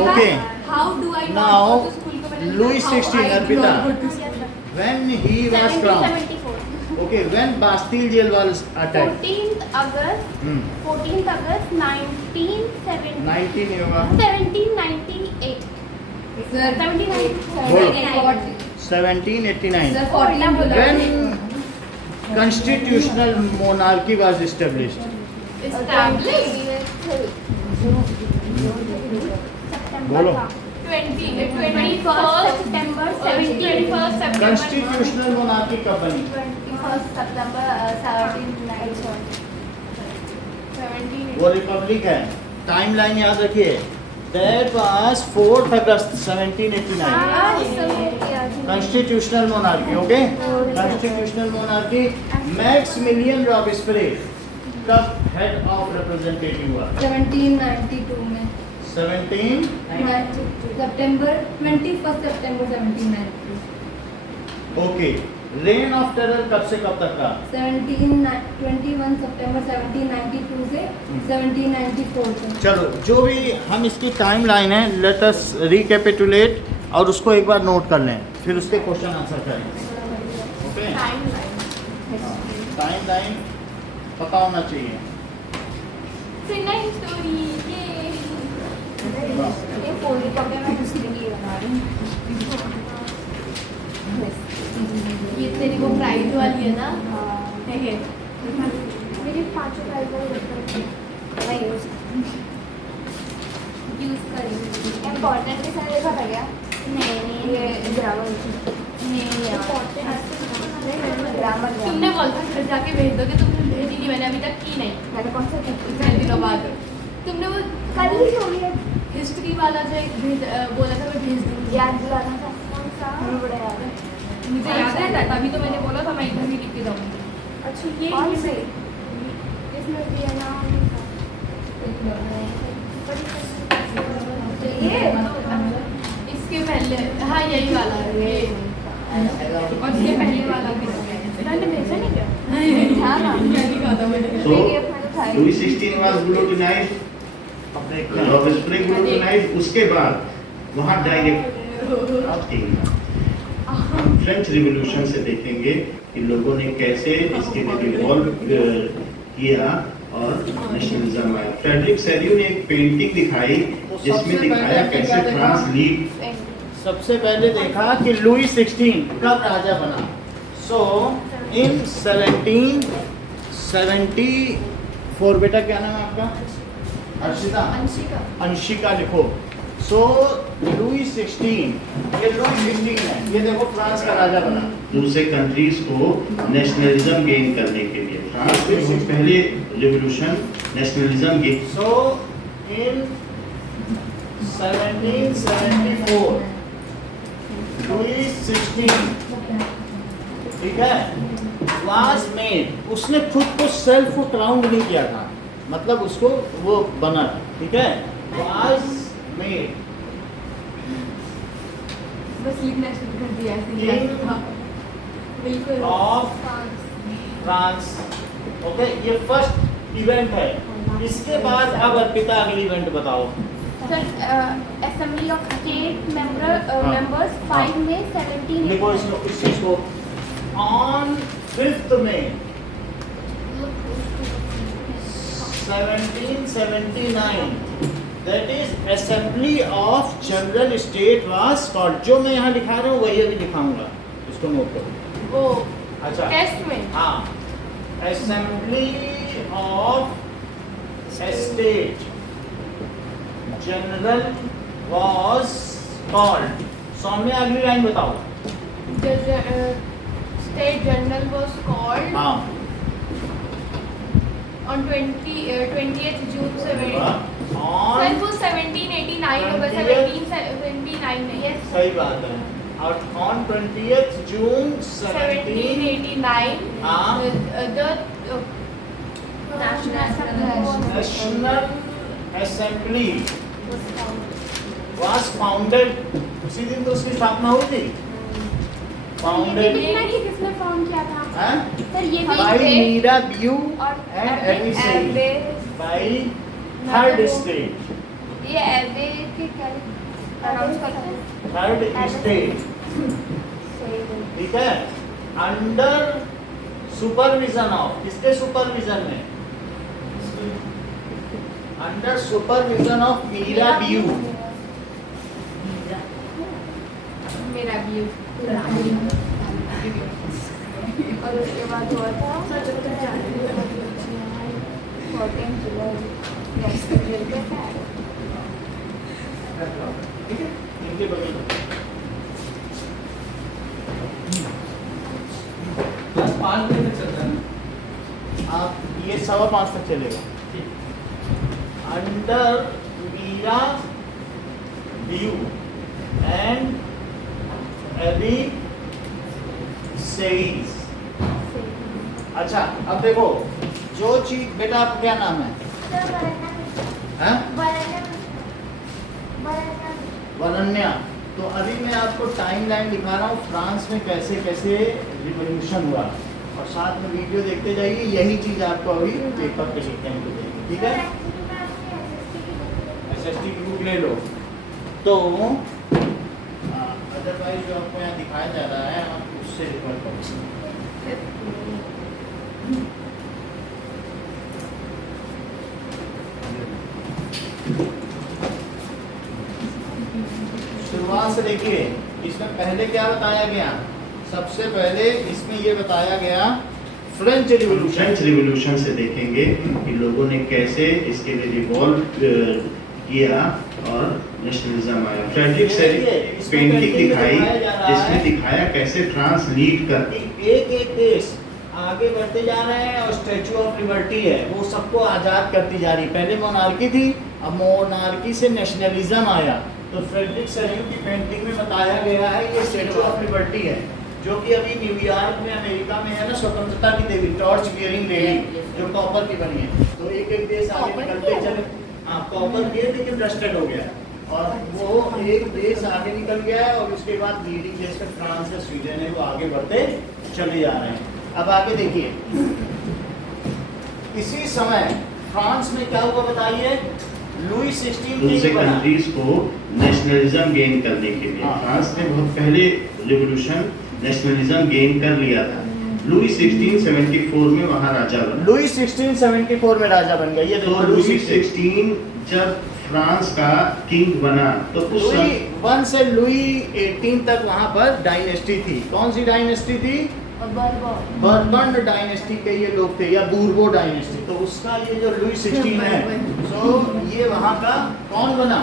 Okay. How do I Now, go to school? Louis XVI, Arpita, when he was crowned. 1774. Okay, when Bastille jail was attacked. 14th August. 14th August 1970. 19 होगा. 1798. Sir, 1798. 1789. Sir, 14 बोला. When constitutional monarchy was established. Established. बोलो. 21st September 17. Constitutional monarchy कब बनी? 21st September 1797. वो Republic है. Time line याद रखिए. That was 4th August 1789. Constitutional monarchy, okay? Constitutional monarchy. Maximilian Robespierre कब head of representative हुआ? 1792 में 17. September 21st September 1792. Okay. Reign of terror कब से कब तक का? 21 September 1792 से 1794 तक. चलो, जो भी हम इसकी टाइम लाइन है, लेट अस रिकैपिटुलेट और उसको एक बार नोट कर लें, फिर उसके क्वेश्चन आंसर करें. ओके, टाइम लाइन पता होना चाहिए. ये पूरी कॉपी में हिस्ट्री की बना रही हूँ. ये तेरी वो प्राइज वाली है ना. है मेरी 5 प्राइज मैं यूज़ करेंगी. इम्पोर्टेंट के साथ देखा था क्या? नहीं ये ग्रामर नहीं ग्रामर. तुमने बोला घर जाके भेज दोगे, तुमने भेजी नहीं. मैंने अभी तक की नहीं. मैंने कौन सा इतने दिनों बाद तुमने वो कल ही हो गया. हिस्ट्री वाला जो एक बोला था मैं भेज दूँगी. याद दिलाना था. कौन सा? मुझे बड़ा याद है. मुझे याद है, तभी तो मैंने बोला था मैं इधर ही लिख के जाऊँगी. अच्छा ये कौन से? इसमें दिया नाम ये इसके पहले, हाँ यही वाला है ये. और इसके पहले वाला भी मैंने भेजा नहीं क्या? हाँ ना, क्या लिखा था मैंने. So, ये अपना तो था ही. Louis XVI was guillotinized. Robespierre guillotinized. उसके बाद वहाँ डायरेक्ट फ्रेंच रिवॉल्यूशन से देखेंगे कि लोगों ने कैसे इसके लिए रिवॉल्व किया और नेशनलिज्म आया. फ्रेडरिक सेल्यू ने एक पेंटिंग दिखाई जिसमें दिखाया कैसे फ्रांस लीग. सबसे पहले देखा कि लुई 16 कब राजा बना. सो इन 1774. बेटा क्या नाम है आपका? अर्शिता. अंशिका लिखो. सो लुई 16, ये लुई 16 है. ये देखो फ्रांस का राजा बना. दूसरे कंट्रीज को नेशनलिज्म गेन करने के लिए फ्रांस में पहले रिवॉल्यूशन नेशनलिज्म गेन. सो इन 1774 लुई 16, ठीक है, वाज मेड. उसने खुद को सेल्फ क्राउन नहीं किया था, मतलब उसको वो बना, ठीक है, वाज मेड. बस लिखना शुरू कर दिया ऐसे. बिल्कुल. Of France. ओके, ये फर्स्ट इवेंट है. इसके बाद अब अर्पिता अगली इवेंट बताओ. असेंबली ऑफ स्टेट मेंबर्स 5 में 17. लिखो इसको, इस चीज को. On 5th May 1779, that is Assembly of General State was called. जो मैं यहाँ लिखा रहा हूँ वही अभी दिखाऊंगा, इसको नोट करो. वो अच्छा, टेस्ट में. हाँ, Assembly of State General was called. Saumya अगली लाइन बताओ. State General was called हाँ, on 20th June 17. on sir वो 1789 होगा. 1779 में. Yes. सही बात है. और on 20th June 1789. हाँ. The National Assembly was founded. उसी दिन तो उसकी स्थापना हुई थी. Founded किसने फाउंड किया था? हैं? सर ये by Mira Bew और and Edison by third state. ये एवे की क्या अनाउंस करता है? थर्ड स्टेट, सही है। ठीक है, अंडर सुपरविजन ऑफ, किसके सुपरविजन में? Under supervision of Mirabeau, मेरा व्यू। और उसके बाद हुआ था 14 जुलाई नेक्स्ट ईयर के बाद। इनके बगल में। बस 5 बजे तक चलता है। आप ये 5:15 तक चलेगा। Under Mirabeau and Abbe Sieyes. अच्छा अब देखो, जो चीज, बेटा आपका क्या नाम है? हैं? वरन्या। तो अभी मैं आपको टाइमलाइन दिखा रहा हूँ फ्रांस में कैसे कैसे रिवॉल्यूशन हुआ, और साथ में वीडियो देखते जाइए, यही चीज़ आपको अभी पेपर पे लिखने में मिलेगी, ठीक है? एसएसटी की बुक ले लो। तो अदरवाइज जो आपको यहाँ दिखाया जा रहा है आप उससे रिफर करो। शुरुआत से देखिए, इसमें पहले क्या बताया गया? सबसे पहले इसमें ये बताया गया फ्रेंच रिवॉल्यूशन। फ्रेंच रिवॉल्यूशन से देखेंगे कि लोगों ने कैसे इसके लिए रिवॉल्व किया और नेशनलिज्म आया। फ्रेडरिक से पेंटिंग दिखाई जिसमें दिखाया कैसे फ्रांस लीड कर एक एक देश आगे बढ़ते जा रहे हैं, और स्टैचू ऑफ लिबर्टी है वो सबको आज़ाद करती जा रही। पहले मोनार्की थी, अब मोनार्की से नेशनलिज्म आया। तो फ्रेडरिक सेल्यू की पेंटिंग में बताया गया है ये स्टैचू ऑफ लिबर्टी है, जो कि अभी न्यूयॉर्क में अमेरिका में है ना, स्वतंत्रता की देवी, टॉर्च बियरिंग लेडी, जो कॉपर की बनी है। तो एक एक देश आगे निकलते चले। हाँ, कॉपर की है लेकिन रस्टेड हो गया, और वो एक देश आगे निकल गया है, और उसके बाद लीडिंग देश में फ्रांस है, स्वीडन है, वो आगे बढ़ते चले जा रहे हैं। अब आगे देखिए, इसी समय फ्रांस में क्या हुआ बताइए? लुई 16 दूसरे कंट्रीज को नेशनलिज्म गेन करने के लिए हाँ। फ्रांस ने बहुत पहले रिवॉल्यूशन नेशनलिज्म गेन कर लिया था। लुई 1674 में वहाँ राजा बना। लुई 1674 में राजा बन गया। ये तो देखो, लुई 16 जब फ्रांस का किंग बना तो उस लुई 1 से लुई 18 तक वहाँ पर डायनेस्टी थी। कौन सी डायनेस्टी थी? बर्बन डायनेस्टी के ये लोग थे, या बूर्बो डायनेस्टी। तो उसका ये जो लुई 16 है, सो ये वहाँ का कौन बना?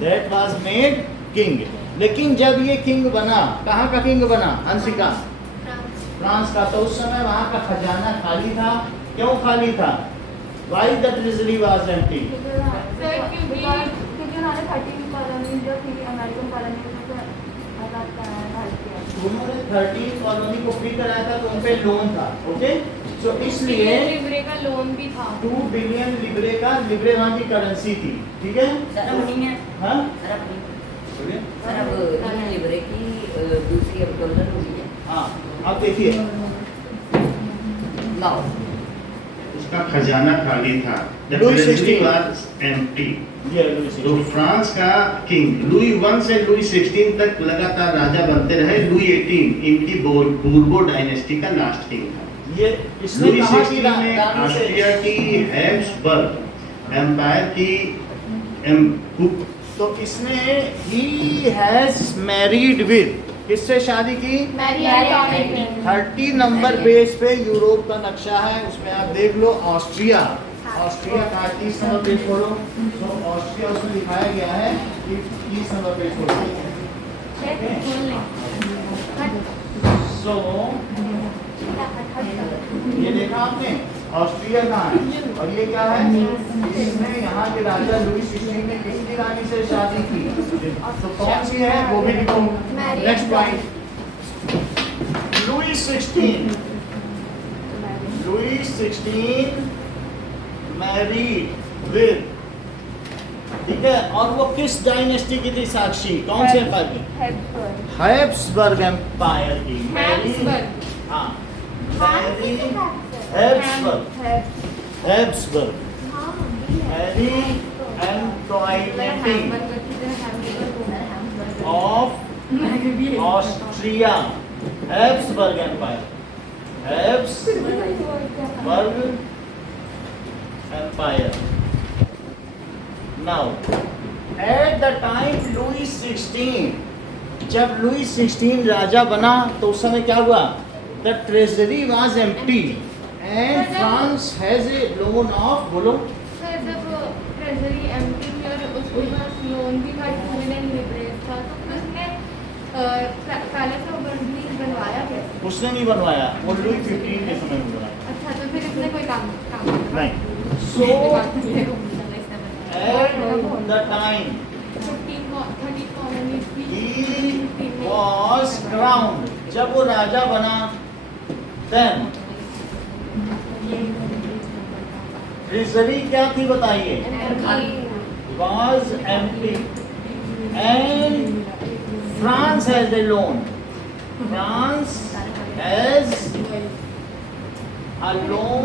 That was made king. लेकिन जब ये किंग बना, कहाँ का किंग बना हंसिका? फ्रांस का। तो उस समय वहाँ का खजाना खाली था। क्यों खाली था? Why the treasury was empty? उन्होंने 13 कॉलोनी को फ्री कराया था, तो उन पे लोन था। ओके, सो इसलिए लिबरे का लोन भी था। 2 बिलियन लिब्रे का, लिब्रे वहाँ की करेंसी थी, ठीक है? सर अब नहीं है। हाँ, सर अब नहीं। बोलिए। सर अब नहीं लिबरे की दूसरी अब डॉलर हो गई है। हाँ, अब देखिए नाउ, उसका खजाना खाली था। The Louis treasury 16 was empty। ये लुई तो 16। फ्रांस का किंग लुई 1 से लुई 16 तक लगातार राजा बनते रहे। लुई 18 इनकी बूर्बो डायनेस्टी का लास्ट किंग था। ये इसने लुई कहा कि 16 में ऑस्ट्रिया की हैब्सबर्ग एम्पायर की तो इसने ही हैज मैरिड विद, किससे शादी की? 30 नंबर पेज पे यूरोप का नक्शा है, उसमें आप देख लो ऑस्ट्रिया। ऑस्ट्रिया का 30 नंबर पेज खोलो, तो ऑस्ट्रिया उसमें दिखाया गया है कि 30 नंबर पेज खोलो। सो ये देखा आपने, ऑस्ट्रिया कहाँ है, और ये क्या है? इसने यहाँ के राजा लुई 16 ने किसकी रानी से शादी की? तो कौन सी है वो भी लिखो। Next point, Louis 16 married with, ठीक है? और वो किस डायनेस्टी की थी साक्षी? कौन से एम्पायर की? हैब्सबर्ग एम्पायर की। हैब्सबर्ग। हाँ, Habsburg, Habsburg, Marie Antoinette Financing of Austria, Habsburg Empire. Habsburg Empire. Now, at the time Louis 16, जब लुई 16 राजा बना तो उस समय क्या हुआ? The treasury was empty and France has a loan of, बोलो, सर जब ट्रेजरी एम्प्टी थी और उसके पास लोन भी था, बिलियन लिबरेट था, तो फिर उसने पैलेस ऑफ वर्साइल्स बनवाया क्या? उसने नहीं बनवाया, वो लुई 15 के समय में बना। अच्छा, तो फिर इसने कोई काम नहीं। So at the time he was crowned, जब वो राजा बना, then ट्रेजरी क्या थी बताइए? Was empty and France has a loan. France has a loan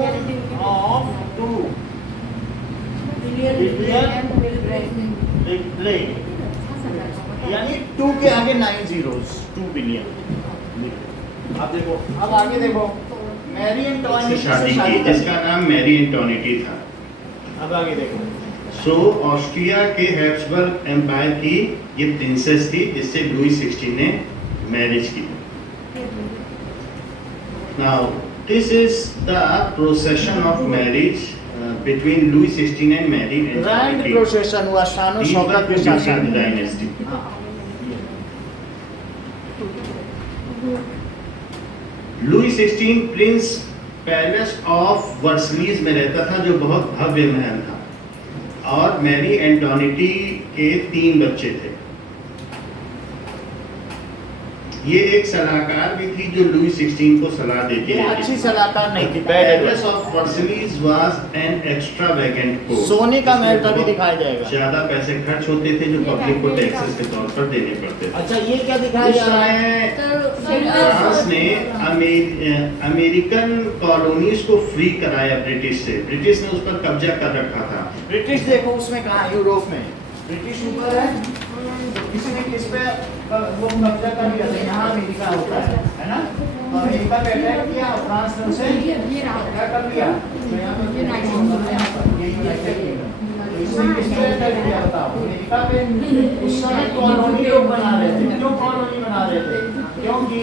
of 2 billion libre. यानी 2 के आगे 9 zeros, 2 बिलियन। अब देखो, अब आगे देखो, मैरी से एंटोनिटी शादी की, जिसका नाम मैरी एंटोनिटी था। अब आगे देखो, सो ऑस्ट्रिया के हैब्सबर्ग एम्पायर की ये प्रिंसेस थी जिससे लुई 16 ने मैरिज की। Now this is the procession of marriage between Louis 16 and Marie grand Antoinette procession हुआ, शानो शौकत के साथ शादी। Dynasty. Louis 16 prince palace of Versailles में रहता था जो बहुत भव्य महल था, और मैरी एंटोनिटी के 3 बच्चे थे। ये एक सलाहकार भी थी जो लुई 16 को सलाह देती ये रहती अच्छी थी। सलाहकार नहीं थी, bad palace advice. Of Versailles was an extravagant court. सोने का महल तभी दिखाया जाएगा। ज्यादा पैसे खर्च होते थे जो पब्लिक को टैक्सेस के तौर पर देने पड़ते थे। अच्छा, ये क्या दिखाया उस जा रहा है? समय फ्रांस ने अमेरिकन कॉलोनीज को फ्री कराया ब्रिटिश से। ब्रिटिश ने उस पर कब्जा कर रखा था। ब्रिटिश देखो उसमें कहाँ, यूरोप में ब्रिटिश ऊपर है, किसी ने किस पे वो कब्जा कर लिया था, यहाँ अमेरिका होता है ना? तो अमेरिका पे अटैक किया और फ्रांस ने उसे क्या कर लिया? तो यहाँ पे यही अटैक किया। तो इसने किस पे अटैक किया बताओ? अमेरिका पे। उस समय कॉलोनी लोग बना रहे थे। क्यों कॉलोनी बना रहे थे? क्योंकि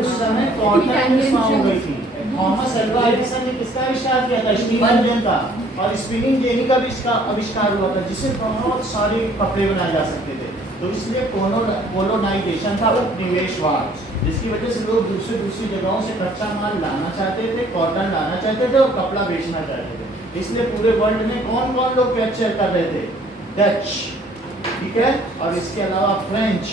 उस समय कॉटन मिसमाउंट हो गई थी। थॉमस अल्वा एडिसन ने किसका आविष्कार किया था? स्टीम इंजन का। और स्पिनिंग जेनी का भी इसका आविष्कार हुआ था, जिससे बहुत सारे कपड़े बनाए जा सकते थे। तो इसलिए कोलोनाइजेशन था, उपनिवेशवाद, जिसकी वजह से लोग दूसरी जगहों से कच्चा माल लाना चाहते थे, कॉटन लाना चाहते थे और कपड़ा बेचना चाहते थे। इसलिए पूरे वर्ल्ड में कौन कौन लोग कैप्चर कर रहे थे? डच, ठीक है, और इसके अलावा फ्रेंच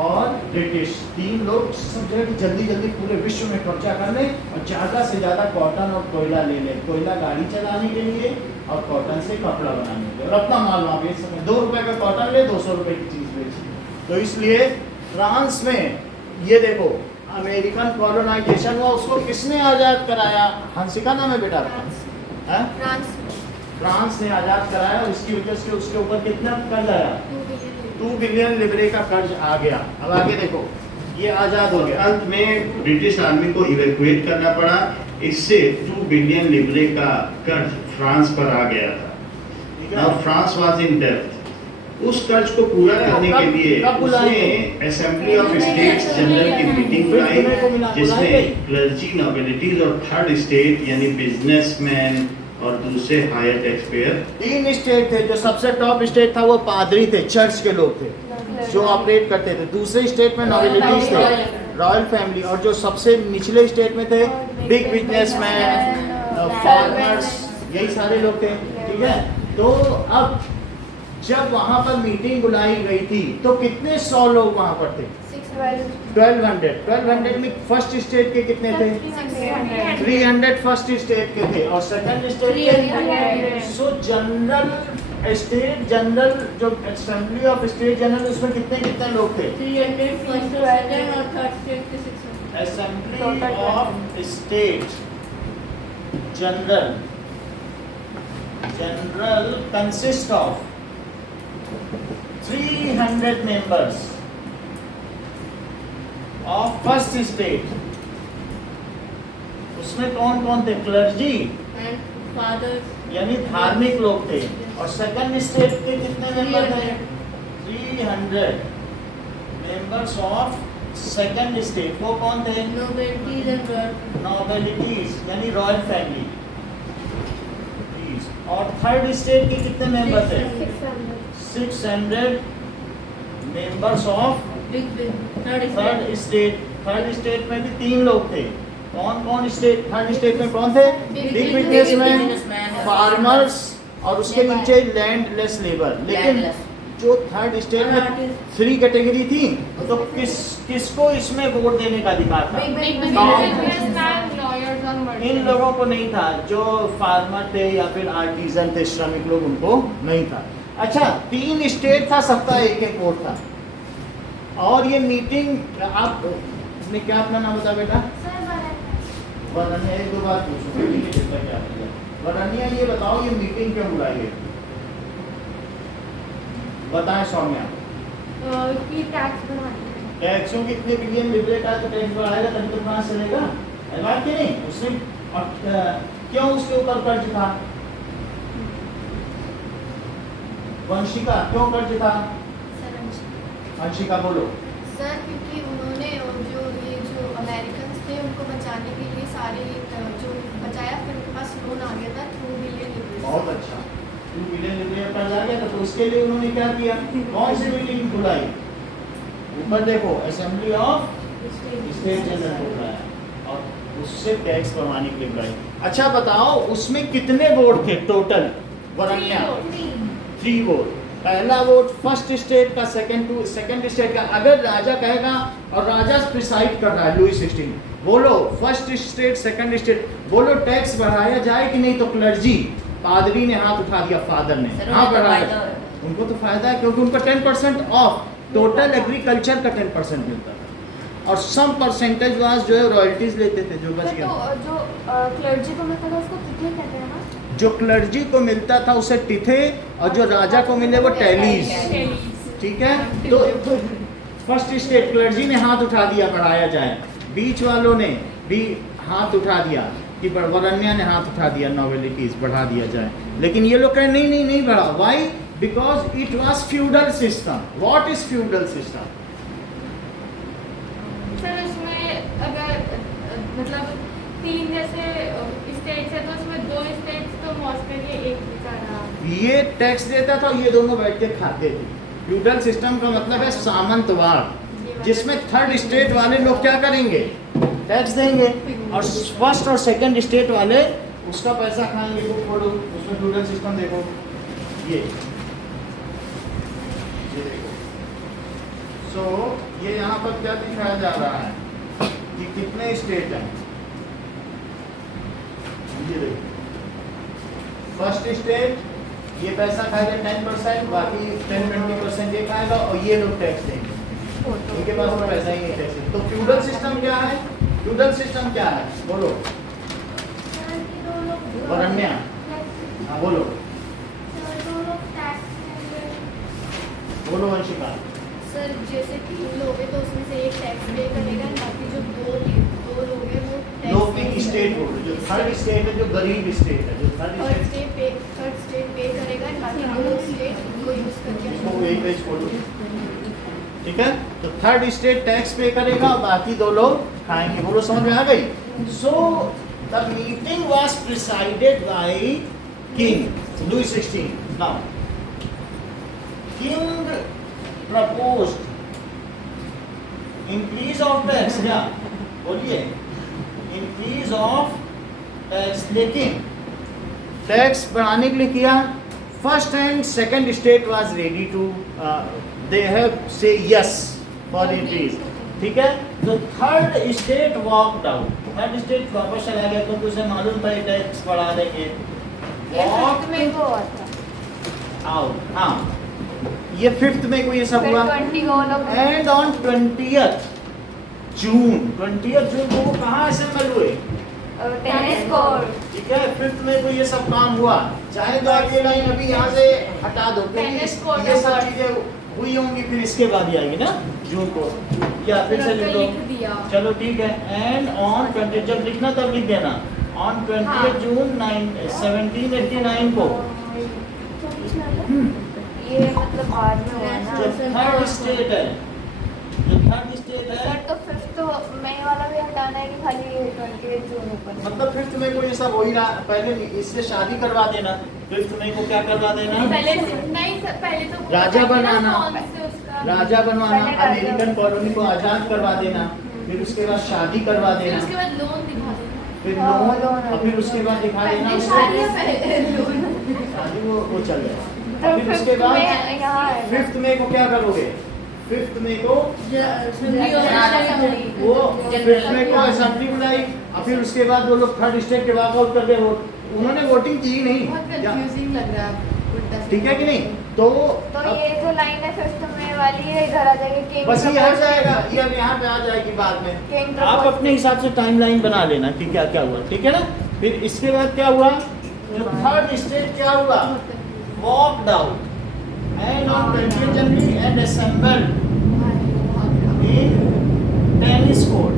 और ब्रिटिश, 3 लोग सब जगह जल्दी पूरे विश्व में कब्जा कर ले और ज़्यादा से ज़्यादा कॉटन और कोयला ले ले। कोयला गाड़ी चलाने के लिए और कॉटन से कपड़ा बनाने के लिए, और अपना माल वहाँ बेच सकें। 2 रुपए का कॉटन ले, 200 रुपए की चीज़ बेची। तो इसलिए फ्रांस में ये देखो अमेरिकन कॉलोनाइजेशन हुआ, उसको किसने आज़ाद कराया? हंसिका नाम है बेटा आपका? हैं? फ्रांस ने आज़ाद कराया, और इसकी वजह से उसके ऊपर कितना कर्ज आया? 2 बिलियन लिबरे का कर्ज आ गया। अब आगे देखो, ये आज़ाद हो गया। अंत में ब्रिटिश आर्मी को इवैक्यूएट करना पड़ा। इससे 2 बिलियन लिबरे का कर्ज फ्रांस पर आ गया था। नाउ फ्रांस वाज इन डेब्ट। उस कर्ज को पूरा करने के लिए उसने असेंबली ऑफ स्टेट्स जनरल की मीटिंग बुलाई, जिसमें क्लर्जी, नोबिलिटीज और थर्ड स्टेट यानी बिजनेसमैन और दूसरे हायर टैक्स पेयर। 3 स्टेट थे। जो सबसे टॉप स्टेट था वो पादरी थे, चर्च के लोग थे जो ऑपरेट करते थे। दूसरे स्टेट में नॉबिलिटीज थे, रॉयल फैमिली, और जो सबसे निचले स्टेट में थे बिग बिजनेसमैन, फार्मर्स, यही सारे लोग थे, ठीक है। तो अब जब वहाँ पर मीटिंग बुलाई गई थी तो कितने 100 लोग वहाँ पर थे? 1200 में फर्स्ट स्टेट के कितने थे? 300 फर्स्ट स्टेट के थे, और सेकंड स्टेट के? सो जनरल स्टेट जनरल, जो असेंबली ऑफ स्टेट जनरल, उसमें कितने लोग थे? 300 फर्स्ट और सेकंड, और थर्ड स्टेट के 600। Assembly of state general consist of 300 members of first state. उसमें कौन कौन थे? Clergy And fathers. यानी धार्मिक लोग थे। और सेकंड स्टेट के कितने मेंबर थे? 300 मेंबर्स ऑफ सेकंड स्टेट। वो कौन थे? Nobilities and royal. नोबिलिटीज यानी रॉयल फैमिली। और थर्ड स्टेट के कितने मेंबर थे? 600 members of third state. Third state में भी 3 लोग थे। कौन कौन स्टेट? थर्ड स्टेट में कौन थे? बिग बिजनेसमैन, businessman, फार्मर्स और उसके नीचे लैंडलेस लेबर। लेकिन Landless. जो थर्ड स्टेट में 3 कैटेगरी थी, तो किसको इसमें वोट देने का अधिकार था? Businessman, lawyers और इन merchants. लोगों को नहीं था। जो फार्मर थे या फिर आर्टिजन थे, श्रमिक लोग, उनको नहीं था। अच्छा, 3 स्टेट था, सबका एक एक वोट था। और ये मीटिंग आपने क्या अपना नाम बता बेटा? वरन्या। एक दो बार पूछो क्या? वरन्या, ये बताओ ये मीटिंग क्यों बुलाई है? बताएं सौम्या। कि टैक्स बढ़ाने हैं। टैक्सों की इतने बिलियन लिबरेट आए तो टैक्स बढ़ाएगा तभी तो फ्रांस चलेगा, है बात कि नहीं? उसने क्यों उसके ऊपर कर्ज था? वंशिका, क्यों कर्ज था? वंशिका बोलो। सर क्योंकि उन्होंने जो अमेरिकन थे उनको बचाने के लिए सारे जो बचाया, फिर उनके पास लोन आ गया था 2 बिलियन यूरो। बहुत अच्छा, 2 बिलियन रुपये कर्ज आ गया था, तो उसके लिए उन्होंने क्या किया? कौन सी मीटिंग बुलाई? ऊपर देखो, असेंबली ऑफ स्टेट जनरल बुलाया और उससे टैक्स बढ़वाने के लिए बुलाई। अच्छा बताओ, उसमें कितने वोट थे टोटल? वरन्या 3 वोट। पहला वोट फर्स्ट स्टेट का, सेकंड स्टेट का। अगर राजा कहेगा और राजा प्रिसाइड कर रहा है, लुई 16, बोलो फर्स्ट स्टेट सेकंड स्टेट, बोलो टैक्स बढ़ाया जाए कि नहीं, तो क्लर्जी, पादरी ने हाथ उठा दिया, फादर ने हाँ बढ़ाया। उनको तो फायदा है क्योंकि उनको 10% ऑफ टोटल एग्रीकल्चर का 10% मिलता था। और सम परसेंटेज वाज जो है रॉयल्टीज लेते थे जो बच गया। तो जो क्लर्जी को मिलता था उसको कितने कहते हैं ना? जो क्लर्जी को मिलता था उसे टिथे, और जो राजा को मिले वो टैलीज। ठीक है, तो फर्स्ट स्टेट क्लर्जी ने हाथ उठा दिया बढ़ाया जाए, बीच वालों ने भी हाथ उठा दिया कि वरन्या ने हाथ उठा दिया नोबिलिटीज बढ़ा दिया जाए। लेकिन ये लोग कहें नहीं बढ़ा। Why? Because it was feudal system. What is feudal system? Sir उसमें अगर मतलब 3 जैसे स्टेट्स है तो उसमें 2 स्टेट्स तो मॉस्को के एक बेचारा ये टैक्स देता था, ये दोनों बैठ के खाते थे। फ्यूडल सिस्टम का मतलब है सामंतवाद, जिसमें थर्ड स्टेट वाले लोग क्या करेंगे? टैक्स देंगे, और फर्स्ट और सेकंड स्टेट वाले उसका पैसा खाएंगे। बुक पढ़ो, उसमें फ्यूडल सिस्टम देखो। ये देखो। सो ये यहाँ पर क्या दिखाया जा रहा है कि कितने स्टेट हैं। ये देखो, फर्स्ट स्टेट ये पैसा खाएगा 10%, बाकी 10-20% ये खाएगा, और ये लोग टैक्स देंगे। उनके पास तो पैसा ही नहीं टैक्स। तो फ्यूडल सिस्टम क्या है? फ्यूडल सिस्टम क्या है बोलो? वरन्या, हाँ बोलो बोलो वंशिका। सर जैसे 3 लोग हैं तो उसमें से एक टैक्स पे करेगा, बाकी जो दो लोग हैं वो लोग भी स्टेट बोलो, जो थर्ड स्टेट है, जो गरीब स्टेट है, जो थर्ड स्टेट थर्ड स्टेट पे करेगा, बाकी 2 स्टेट उनको यूज करके इसको वही पेज खोलो। ठीक है, तो थर्ड स्टेट टैक्स पे करेगा, बाकी 2 लोग खाएंगे। बोलो समझ में आ गई? So the meeting was presided by king Louis 16। Now king proposed increase of tax। क्या बोलिए? increase of tax। लेकिन टैक्स बढ़ाने के लिए किया, first and second state was ready to they have say yes for increase. ठीक है, तो third state walked out. Third state वापस चला गया क्योंकि उसे मालूम था टैक्स बढ़ा देंगे। फिफ्थ में को हुआ था। आउट, हाँ ये 5th में को ये सब हुआ। एंड ऑन 20th जून को वो कहाँ असेंबल हुए? Tennis court. ठीक है, 5th में को ये सब काम हुआ। चाहे तो आप ये लाइन अभी यहाँ से हटा दो, टेनिस कोर्ट ये सब और- चीजें हुई होंगी, फिर इसके बाद ही आएगी ना जून को, या फिर से लिख दो। लिख दिया। चलो ठीक है, एंड ऑन 20, जब लिखना तब लिख देना, ऑन 20 हाँ। जून 1789 को ये मतलब बाद में हुआ ना। जो थर्ड स्टेट है, जो थर्ड स्टेट है, सर तो 5th मई वाला भी हटाना है कि खाली 28 जून ऊपर? मतलब 5th मई को ये सब हो ही रहा, पहले इससे शादी करवा देना, 5th मई को क्या करवा देना, पहले नहीं सर, पहले तो राजा बनाना, कौन से उसका राजा बनवाना, पहले राजा। अमेरिकन कॉलोनी को आजाद करवा देना, फिर उसके बाद शादी करवा फिर देना, उसके बाद लोन दिखा देना। फिर हाँ, लोन, लोन और फिर उसके बाद दिखा देना पहले उसको, शादी या पहले लोन? शादी वो चल गया। तो और फिर उसके 5th बाद में यहाँ है ना। 5th मई को क्या करोगे, 5th मई को वो 5th मई को असेंबली बुलाई, और फिर उसके बाद वो लोग थर्ड स्टेट के वॉकआउट कर गए, उन्होंने वोटिंग की ही बहुत नहीं, कंफ्यूजिंग लग रहा है उल्टा ठीक है कि नहीं? तो तो ये जो लाइन है 5th मई वाली है, इधर आ जाएगी किंग बस ये हट जाएगा, ये अब यहाँ पे आ जाएगी बाद में। किंग आप अपने हिसाब से टाइमलाइन बना लेना कि क्या क्या हुआ, ठीक है ना? फिर इसके बाद क्या हुआ, जो थर्ड स्टेट क्या हुआ, walked out and on 20 January and assembled in tennis court,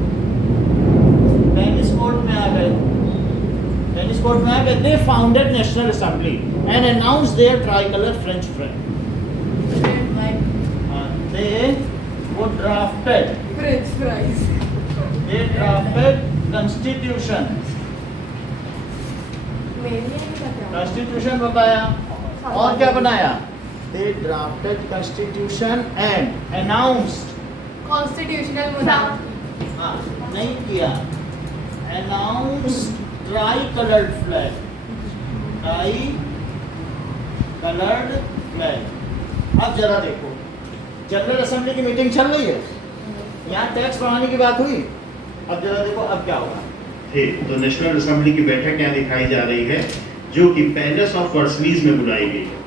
tennis court में आ गए, टेनिस कोर्ट में आ गए, they founded national assembly and announced their tricolour French flag, they वो drafted, French fries. they drafted constitution, constitution बताया, और क्या बनाया, they drafted constitution and announced, constitutional monarchy. हाँ नहीं किया, announced tri-colored flag, tri-colored flag। अब जरा देखो, जनरल असेंबली की मीटिंग चल रही है, यहाँ टैक्स बढ़ाने की बात हुई, अब जरा देखो अब क्या होगा। ठीक, तो नेशनल असेंबली की बैठक यहाँ दिखाई जा रही है, जो कि पैलेस ऑफ वर्सलीज में बुलाई गई है,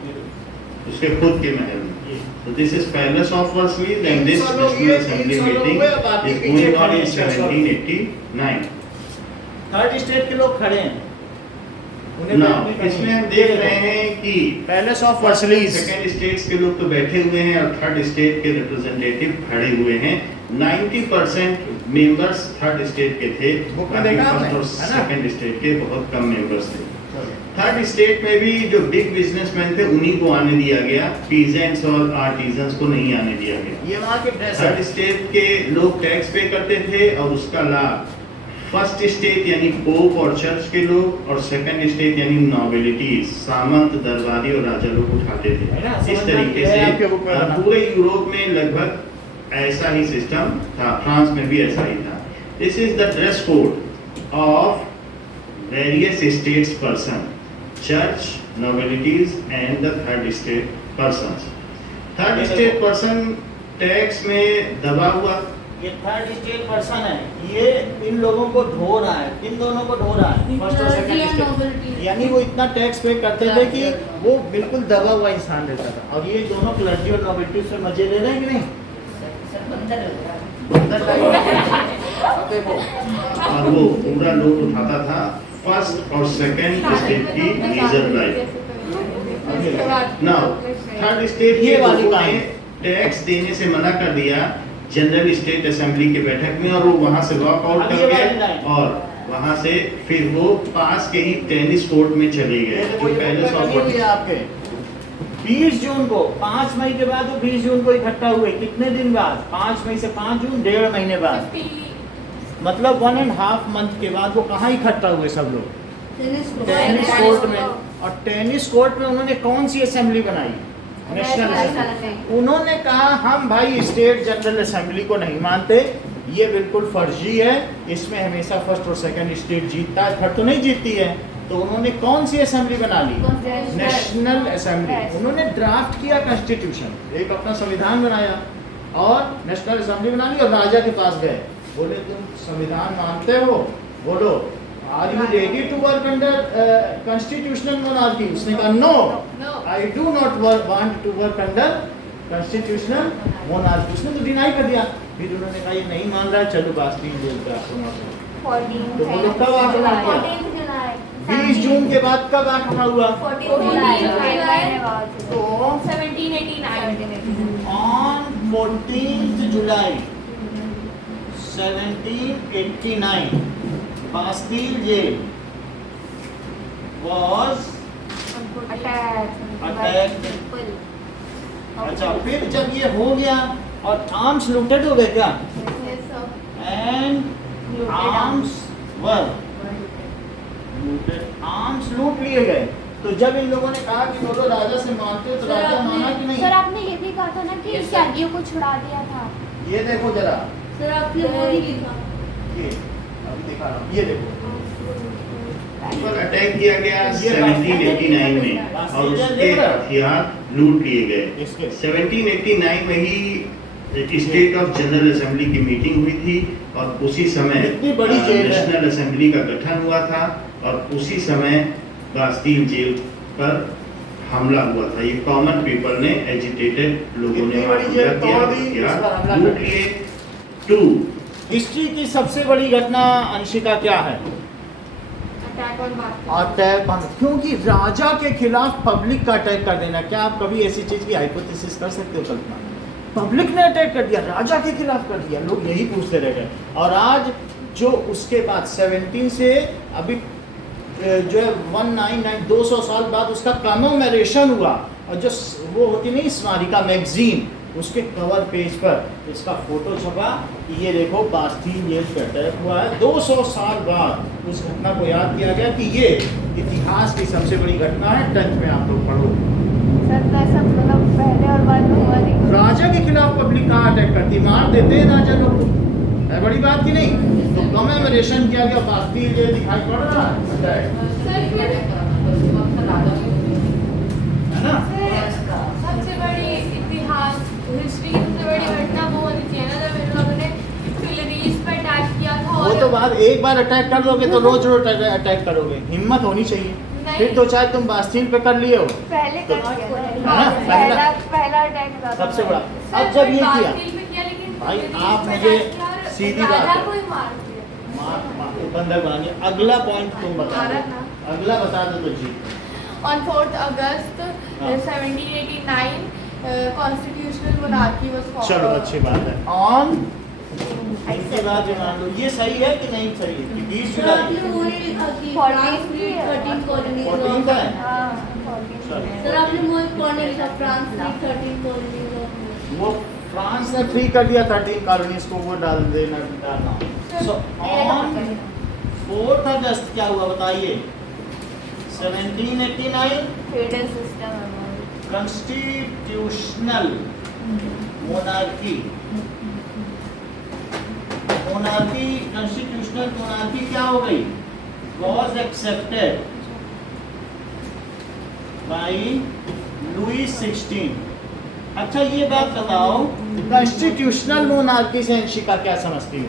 उसके खुद के महल में। तो this is palace of Versailles and this national assembly meeting is going on in 1789। Third state के लोग खड़े हैं, ना इसमें हम देख रहे हैं कि पैलेस ऑफ वर्सलीज, सेकंड स्टेट्स के लोग तो बैठे हुए हैं और थर्ड स्टेट के रिप्रेजेंटेटिव खड़े हुए हैं। 90% मेंबर्स थर्ड स्टेट के थे, बुक में देखा आपने, और है ना? सेकंड स्टेट के बहुत कम मेंबर्स थे। थर्ड स्टेट में भी जो बिग बिजनेसमैन थे उन्हीं को आने दिया गया, पीजेंट्स और आर्टिजन्स को नहीं आने दिया गया। ये वहाँ के ड्रेस थर्ड है, स्टेट के लोग टैक्स पे करते थे और उसका लाभ फर्स्ट स्टेट यानी पोप और चर्च के लोग, और सेकंड स्टेट यानी नॉबिलिटीज, सामंत, दरबारी और राजा लोग उठाते थे। है ना? इस तरीके समझना है आपके बुक में से बना। पूरे यूरोप में लगभग ऐसा ही सिस्टम था, फ्रांस में भी ऐसा ही था। This is the dress code of various states person, church, nobilities and the third state persons. Third state person tax में दबा हुआ, ये थर्ड स्टेट पर्सन है, ये इन लोगों को ढो रहा है, इन दोनों को ढो रहा है, फर्स्ट और सेकंड स्टेट, यानी वो इतना टैक्स पे करते थे कि वो बिल्कुल दबा हुआ इंसान रहता था, और ये दोनों क्लर्जी और नॉबिलिटी से मजे ले रहे हैं कि नहीं? सर बंदर लग रहा है। बंदर टाइप। देखो और वो पूरा लोड उठाता था फर्स्ट और सेकंड स्टेट की leisure right. Now third state ये के वाली लोगों कहानी। ने टैक्स देने से मना कर दिया जनरल स्टेट असेंबली की बैठक में, और वो वहां से वॉक आउट अब कर ये वाली गए लाइन। और वहां से फिर वो पास के ही टेनिस कोर्ट में चले गए, जो पैलेस ऑफ हुई है आपके 20 जून को, 5 मई के बाद वो 20 जून को इकट्ठा हुए, कितने दिन बाद, 5 मई से 5 जून, 1.5 महीने बाद, मतलब 1.5 मंथ के बाद वो कहाँ इकट्ठा हुए सब लोग, टेनिस कोर्ट में। और टेनिस कोर्ट में उन्होंने कौन सी असेंबली बनाई, नेशनल असेंबली। उन्होंने कहा हम भाई स्टेट जनरल असेंबली को नहीं मानते, ये बिल्कुल फर्जी है, इसमें हमेशा फर्स्ट और सेकंड स्टेट जीतता है, थर्ड तो नहीं जीतती है। तो उन्होंने कौन सी असेंबली बना ली, नेशनल असेंबली। उन्होंने ड्राफ्ट किया कॉन्स्टिट्यूशन, एक अपना संविधान बनाया और नेशनल असेंबली बना ली, और राजा के पास गए, बोले तुम संविधान मानते हो, बोलो are you ready to work under constitutional monarchy. उसने कहा no, I do not want to work under constitutional monarchy. उसने तो डिनाई कर दिया। फिर उन्होंने कहा ये नहीं मान रहा है, चलो बास्टीन जेल पे आपको 14 तो बोलो कब आक्रमण किया? 14 जुलाई 20 जून के बाद कब आक्रमण हुआ? 14 जुलाई तो 1789 on 14th July 1789 Bastille jail was attacked. अच्छा, फिर जब ये हो गया और आर्म्स लूटेड हो गए क्या? Yes, sir. And arms were looted, arms लूट लिए गए। तो जब इन लोगों ने कहा कि बोलो राजा से मानते हो, तो राजा माना कि नहीं? सर आपने ये भी कहा था ना कि Yes, sir. कैदियों को छुड़ा दिया था। ये देखो जरा, सर आपने वो नहीं लिखा। ये अभी दिखा रहा हूँ, ये देखो पर अटैक किया गया 1789 में और उसके हथियार लूट लिए गए। इसके 1789 में ही स्टेट ऑफ जनरल असेंबली की मीटिंग हुई थी और उसी समय इतनी बड़ी जेल है। नेशनल असेंबली का गठन हुआ था और उसी समय बास्टील जेल पर हमला हुआ था। ये कॉमन पीपल ने, एजिटेटेड लोगों ने इतनी बड़ी जेल तोड़ दी, इस पर हमला लूट कर लिए। 2 हिस्ट्री की सबसे बड़ी घटना अंशिका क्या है? अटैक ऑन बात अटैक ऑन, क्योंकि राजा के खिलाफ पब्लिक का अटैक कर देना, क्या आप कभी ऐसी चीज की हाइपोथेसिस कर सकते हो कल्पना? पब्लिक ने अटैक कर दिया, राजा के खिलाफ कर दिया, लोग यही पूछते रह गए। और आज जो उसके बाद 17 से अभी जो है 199 200 साल बाद उसका कमेमोरेशन हुआ, और जो वो होती नहीं स्मारिका मैगजीन, उसके कवर पेज पर इसका फोटो छपा कि ये देखो बास्टील जेल पे अटैक हुआ है। 200 साल बाद उस घटना को याद किया गया कि ये इतिहास की सबसे बड़ी घटना है। 10th में आप लोग पढ़ो। सर तो ऐसा मतलब पहले और बाद में हुआ नहीं। राजा के खिलाफ पब्लिक कहाँ अटैक करती, मार देते हैं राजा लोग को, है बड़ी बात की नहीं। तो कमेमोरेशन किया गया, बास्टील जेल दिखाई पड़ रहा है, अटैक है ना। सबसे बड़ी इतिहास हिस्ट्री की सबसे बड़ी घटना वो होनी चाहिए ना जब इन लोगों ने पिलरीज पे अटैक किया था। वो तो बात, एक बार अटैक कर लोगे तो रोज रोज अटैक करोगे, हिम्मत होनी चाहिए। नहीं। फिर तो चाहे तुम बास्टील पे कर लिए हो, पहले तो- कर दिया था। है ना? पहला अटैक था सबसे बड़ा। सर, अब जब ये किया, बास्टील पे किया, लेकिन भाई, पिलरीज आप पे मुझे अटैक किया और सीधी बात राजा है। को ही मार दिया। बंधक बना दिया। अगला पॉइंट तुम बता भारत दो, ना। अगला बता दो तो जी। On 4th August हाँ। 1789 constitutional monarchy was formed. चलो अच्छी बात है। ऑन इसके बाद जो मान लो ये सही है कि नहीं सही है? कि 20 जुलाई 14 14 का है। हाँ, चलो। आपने वो कौन लिखा फ्रांस ने 13 कॉलोनीज वो फ्रांस ने फ्री कर दिया 13 कॉलोनीज को, वो डाल देना डालना। सो ऑन 4th अगस्त क्या हुआ बताइए? 1789 फेडरल सिस्टम है। Constitutional monarchy, monarchy constitutional monarchy क्या हो गई? Was accepted by Louis 16। अच्छा ये बात बताओ, कॉन्स्टिट्यूशनल मोनार्की से अंशिका क्या समझती हो?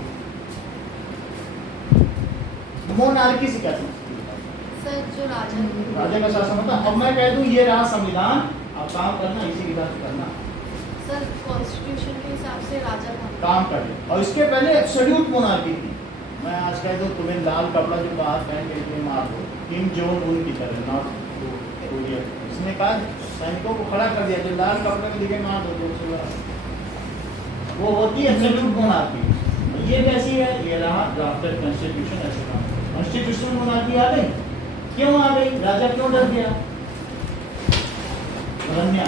मोनार्की से क्या समझती हो? सर जो राजा राजा का शासन होता। अब मैं कह दूं ये रहा संविधान, अब काम करना इसी के हिसाब से करना, सर कॉन्स्टिट्यूशन के हिसाब से राजा था। काम कर ले। और इसके पहले एब्सोल्यूट मोनार्की थी। मैं आज कह दूं तुम्हें लाल कपड़ा जो बाहर पहन के तुम्हें मार दो, किम जोंग उन की तरह, नॉर्थ कोरिया। इसने कहा सैनिकों को खड़ा कर दिया, जो लाल कपड़े में दिखे मार दो, वो होती है एब्सोल्यूट मोनार्की। ये कैसी है? ये रहा ड्राफ्टेड कॉन्स्टिट्यूशन। ऐसे काम कॉन्स्टिट्यूशनल मोनार्की आ गई। क्यों आ गई? राजा क्यों डर गया? वरन्या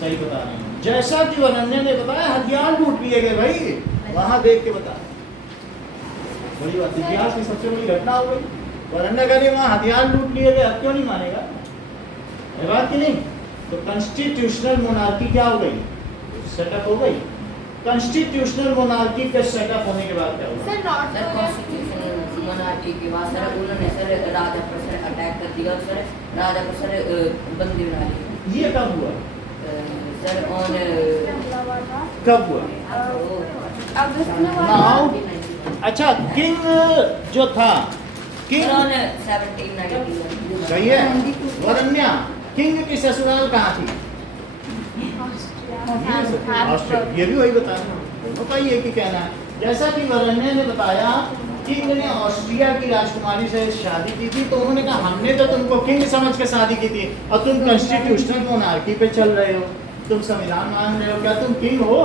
सही बता रही हूँ। जैसा कि वरन्या ने बताया, हथियार लूट लिए गए भाई, वहां देख के बता। बड़ी बात, इतिहास की सबसे बड़ी घटना हो गई। वरन्या कह रही वहां हथियार लूट लिए गए, अब क्यों नहीं मानेगा? ये बात की नहीं। तो कॉन्स्टिट्यूशनल मोनार्की क्या हो गई? सेटअप हो गई। कॉन्स्टिट्यूशनल मोनार्की के सेटअप होने के बाद क्या होगा? Sir north sir Korea constitutional monarchy के बाद सर उन्होंने सर राजा पर सर अटैक कर दिया और सर राजा को सर बंदी बना लिया। ये कब हुआ? सर ऑन कब हुआ? अगस्त में हुआ Now- था। अच्छा, किंग जो था, किंग 1791 सही है। वरन्या किंग की ससुराल कहाँ थी? ऑस्ट्रिया। ये भी वही बता रहा हूँ, बताइए कि कहना है। जैसा कि वरन्या ने बताया किंग ने ऑस्ट्रिया की राजकुमारी से शादी की थी, तो उन्होंने कहा हमने तो तुमको किंग समझ के शादी की थी और तुम कॉन्स्टिट्यूशनल मोनार्की पे चल रहे हो, तुम संविधान मान रहे हो, क्या तुम किंग हो?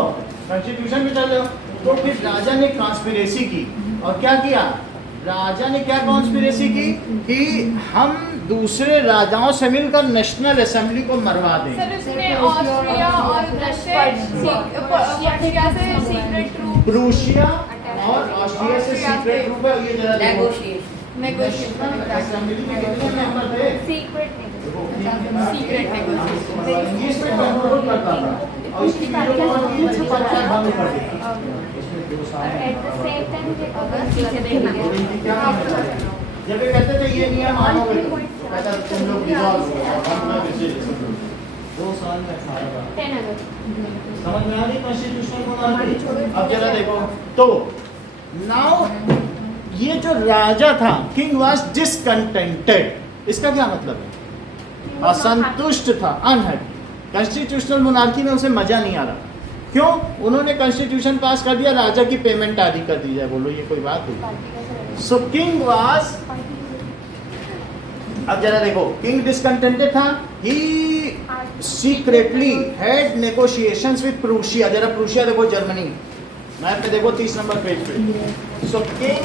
कॉन्स्टिट्यूशन पे चल रहे हो। तो फिर राजा ने कॉन्स्पिरेसी की, और क्या किया राजा ने? क्या कॉन्स्पिरेसी की कि हम दूसरे राजाओं से मिलकर नेशनल असेंबली को मरवा दें। सर उसने ऑस्ट्रिया और रशिया से सीक्रेट ट्रूप, प्रूशिया और ऑस्ट्रिया से सीक्रेट ग्रुप है। ये जरा देखो, नेगोशिएशन नेशनल असेंबली में कितने मेंबर थे? सीक्रेट सीक्रेट इंग्लिश में कंट्रोल करता था और इसकी वीडियो कॉल की थी, परीक्षा बंद कर दी थी। इसमें 2 साल एट द सेम टाइम और इनकी क्या नाम है? जब ये कहते थे ये नियम मानोगे तो कहता तुम लोग डिसॉल्व हो और हम लोग इसे 2 साल में 18 समझ में आ रही कॉन्स्टिट्यूशनल मोनार्की? अब जरा देखो तो नाउ ये जो राजा था किंग वाज डिसकंटेंटेड, इसका क्या मतलब है? असंतुष्ट था, अनहैप्पी। कॉन्स्टिट्यूशनल मोनार्की में उसे मजा नहीं आ रहा। क्यों? उन्होंने कॉन्स्टिट्यूशन पास कर दिया, राजा की पेमेंट आदि कर दी जाए। बोलो ये कोई बात हुई? सो किंग वाज, अब जरा देखो, किंग डिसकंटेंटेड था, he secretly had negotiations with Prussia. जरा प्रूशिया देखो, जर्मनी मैप पे देखो 30 नंबर पेज पे। So king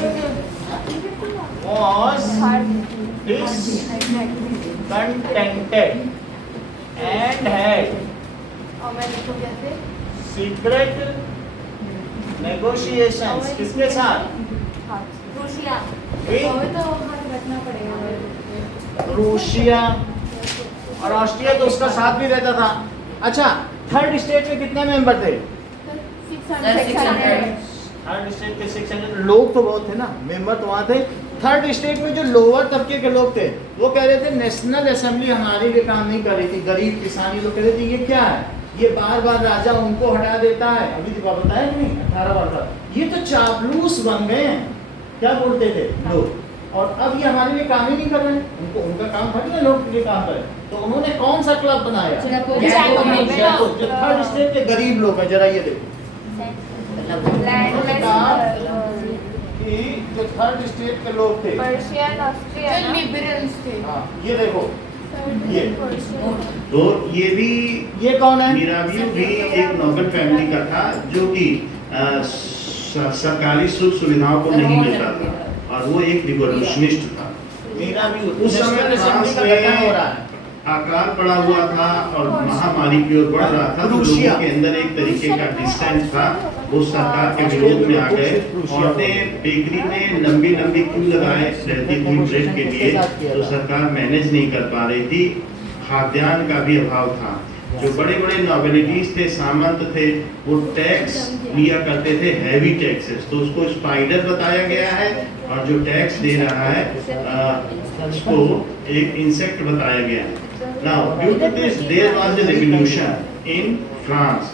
was discontented and had और मैं देखो कैसे secret negotiations किसके साथ? रूसिया और तो हाथ रखना पड़ेगा। रूसिया और ऑस्ट्रिया तो उसका साथ भी रहता था। अच्छा, थर्ड स्टेट में कितने मेंबर थे? 600 थर्ड स्टेट के 600 लोग तो बहुत थे ना, मेंबर तो वहाँ थे। थर्ड स्टेट में जो लोअर तबके के लोग थे वो कह रहे थे नेशनल असेंबली हमारे लिए काम नहीं कर रही थी। गरीब किसान लोग कह रहे थे ये क्या है, ये बार बार राजा उनको हटा देता है। अभी तो बताया नहीं 18 बार का, ये तो चापलूस बन गए हैं। क्या बोलते थे लोग, और अब ये हमारे लिए काम ही नहीं कर रहे हैं। उनको उनका काम था ना लोग के लिए काम करें। तो उन्होंने कौन सा क्लब बनाया? जो थर्ड स्टेट के गरीब लोग हैं, जरा ये देखो कि जो थर्ड स्टेट के लोग थे, पर्शियन ऑस्ट्रिया जो लिबरल्स थे। हाँ ये देखो, ये तो ये भी ये कौन है? मीराबियो भी एक नोबल फैमिली का था जो कि सरकारी सुख सुविधाओं को नहीं मिलता था और वो एक रिवोल्यूशनिस्ट था। मेरा भी उस समय फ्रांस में हो रहा है। आकार बढ़ा हुआ था और महामारी की ओर बढ़ रहा था, तो लोगों के अंदर एक तरीके का डिस्टेंस था। वो सरकार के विरोध में आ गए। औरतें बेकरी में लंबी लंबी क्यू लगाए रहती थी ब्रेड के लिए, तो सरकार मैनेज नहीं कर पा रही थी। खाद्यान्न का भी अभाव था। जो बड़े बड़े नॉबिलिटीज थे, सामंत थे, वो टैक्स लिया करते थे, हैवी टैक्सेस। तो उसको स्पाइडर बताया गया है और जो टैक्स दे रहा है उसको एक इंसेक्ट बताया गया है। Now, due to this, there was a revolution in France,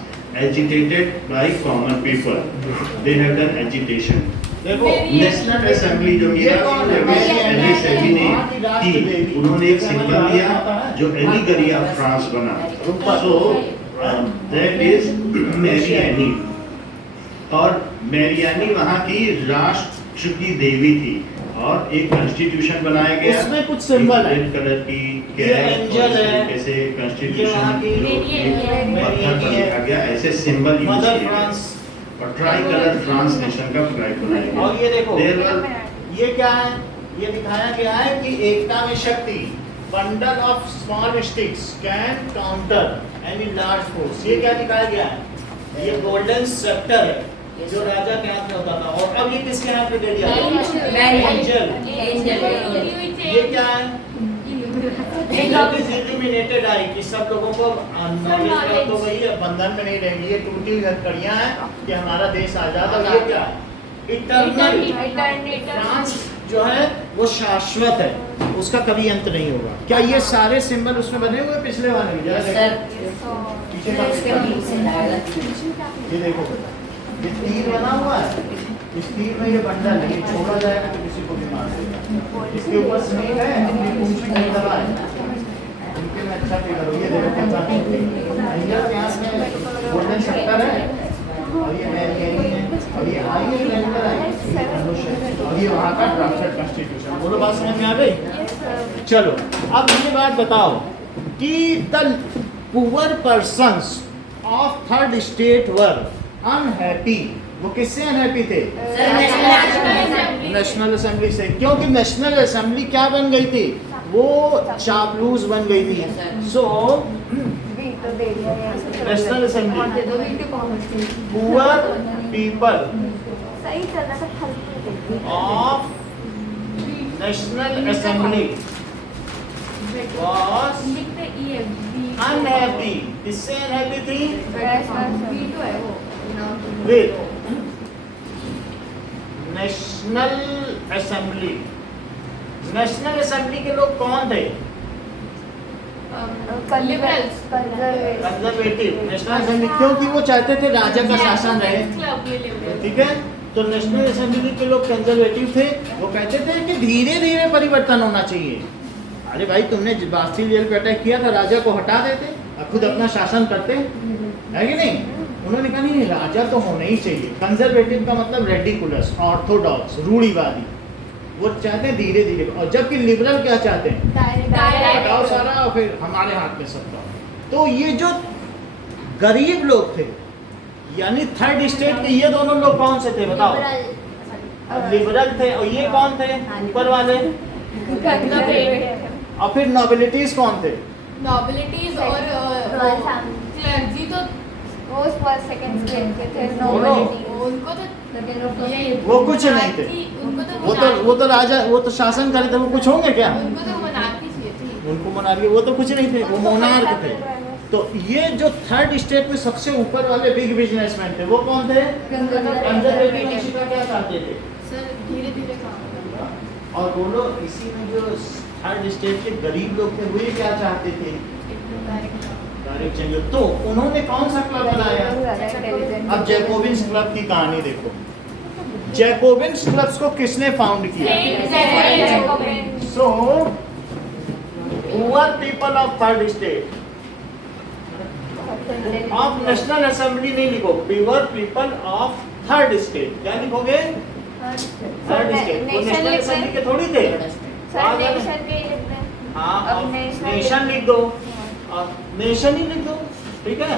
agitated by common people. They have done agitation. देखो नेशनल असेंबली जो ये कौन है? ने की, उन्होंने एक सिंबल दिया जो एलिगरी ऑफ फ्रांस बना। सो दैट इज मैरियानी, और मैरियानी वहाँ की राष्ट्र की देवी थी। और एक कॉन्स्टिट्यूशन बनाया गया, उसमें कुछ सिंबल है, रेड कलर की ये एंजल है, कैसे ये कॉन्स्टिट्यूशन वहाँ की पत्थर पर लिखा गया, ऐसे सिंबल यूज मदर किए फ्रांस। गए और ट्राई कलर फ्रांस नेशन का फ्लैग बनाया गया। और ये देखो, There were- ये क्या है? ये दिखाया गया है कि एकता में शक्ति, bundle of small sticks can counter any large force. ये क्या दिखाया गया है? ये गोल्डन सेक्टर है जो राजा के हाथ में होता था, और अब ये किसके हाथ में दे दिया? एंजल। ये क्या है? इल्यूमिनेटेड आई कि सब लोगों को नॉलेज प्राप्त हो गई है, बंधन में नहीं रहेंगे। ये टूटी हुई हथकड़ियां हैं कि हमारा देश आजाद। और ये क्या है? इटर्नल। फ्रांस जो है वो शाश्वत है, उसका कभी अंत नहीं होगा। क्या ये सारे सिंबल उसमें बने हुए पिछले वाले में? जरा देखो पीछे का, ये देखो ये तीर बना हुआ है, इस तीर में ये बंडल है, ये छोड़ा जाएगा तो किसी को भी मार देगा। इसके ऊपर स्नेक है, अपनी पूंछ में नहीं दबा है, इनके में अच्छा फिगर हो। ये देखो कितना एंजल के हाथ में गोल्डन सेक्टर है, और ये मैरियानी है, और ये आई है रेगुलर आई, और ये ड्राफ्टेड कॉन्स्टिट्यूशन। बोलो बात समझ में आ गई? चलो अब ये बात बताओ कि the poor persons of third state were unhappy. वो किससे अनहैप्पी थे? नेशनल असेंबली से। क्योंकि नेशनल असेंबली क्या बन गई थी? वो चापलूस बन गई थी। So national assembly poor people सही चल रहा था, हल्की of national assembly was unhappy। किससे अनहैप्पी थी? with national assembly. National assembly के लोग कौन थे? कंजर्वेटिव। नेशनल असेंबली क्योंकि वो चाहते थे राजा का शासन रहे, ठीक है। तो नेशनल असेंबली के लोग कंजर्वेटिव थे। वो कहते थे कि धीरे धीरे परिवर्तन होना चाहिए। अरे भाई, तुमने बास्टिल जेल पे अटैक किया था, राजा को हटा देते और खुद अपना शासन करते, है कि नहीं? उन्होंने कहा नहीं, राजा तो होना ही चाहिए। कंजर्वेटिव का मतलब रेडिकुलस, ऑर्थोडॉक्स, रूढ़िवादी। वो चाहते हैं धीरे धीरे। और जबकि लिबरल क्या चाहते हैं? हटाओ सारा और फिर हमारे हाथ में सबका। तो ये जो गरीब लोग थे, यानी थर्ड स्टेट के, ये दोनों लोग कौन से थे बताओ? लिबरल थे। और ये कौन थे? ऊपर वाले। और फिर नोबिलिटीज कौन थे? नॉबिलिटीज और क्लर्जी तो वो फर्स्ट सेकंड स्टेट के थे। बोलो। उनको तो वो कुछ नहीं थे। वो तो राजा, वो तो शासन करे थे। वो कुछ होंगे क्या? उनको तो मोनार्की चाहिए थी। उनको मोनार्की, वो तो कुछ नहीं थे, वो मोनार्क थे। तो ये जो थर्ड स्टेट में सबसे ऊपर वाले बिग बिजनेसमैन थे, वो कौन थे? कंजर्वेटिव। अमेरिका क्या चाहते थे? सर धीरे धीरे काम करना। और बोलो, इसी में जो थर्ड स्टेट के गरीब लोग थे, वे क्या चाहते थे? Direct change. तो उन्होंने कौन सा क्लब बनाया? अब जैकोबिन्स क्लब की कहानी देखो। जैकोबिन्स क्लब्स को किसने फाउंड किया? So poor people of third state of national assembly नहीं लिखो, poor people of third state. क्या लिखोगे? Third state. वो नेशनल असेंबली के थोड़ी थे। हाँ, नेशन लिख दो और नेशन ही लिख दो, ठीक है।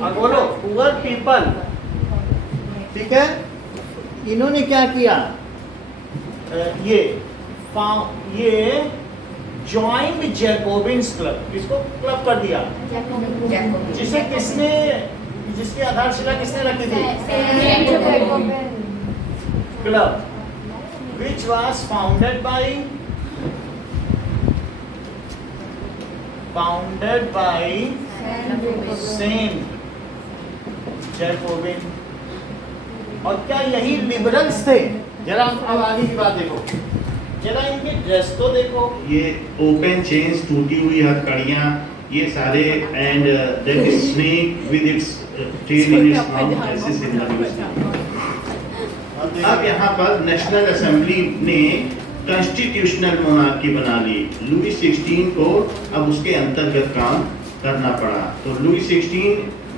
और बोलो पुअर पीपल, ठीक है। इन्होंने क्या किया? ये ज्वाइंट जैकोबिन्स क्लब। किसको क्लब कर दिया? जिसे किसने, जिसकी आधारशिला किसने रखी थी? Club which was founded by saint Jacobin. और क्या यही लिबरल्स थे? जरा अब आगे की बात देखो, जरा इनके ड्रेस तो देखो। ये ओपन चेन्स, टूटी हुई हथकड़ियां, ये सारे, and there is snake with its tail in its mouth, ऐसे सिंबल। अब यहाँ पर नेशनल असेंबली ने कॉन्स्टिट्यूशनल मोनार्की बना ली। लुई 16 को अब उसके अंतर्गत काम करना पड़ा। तो लुई 16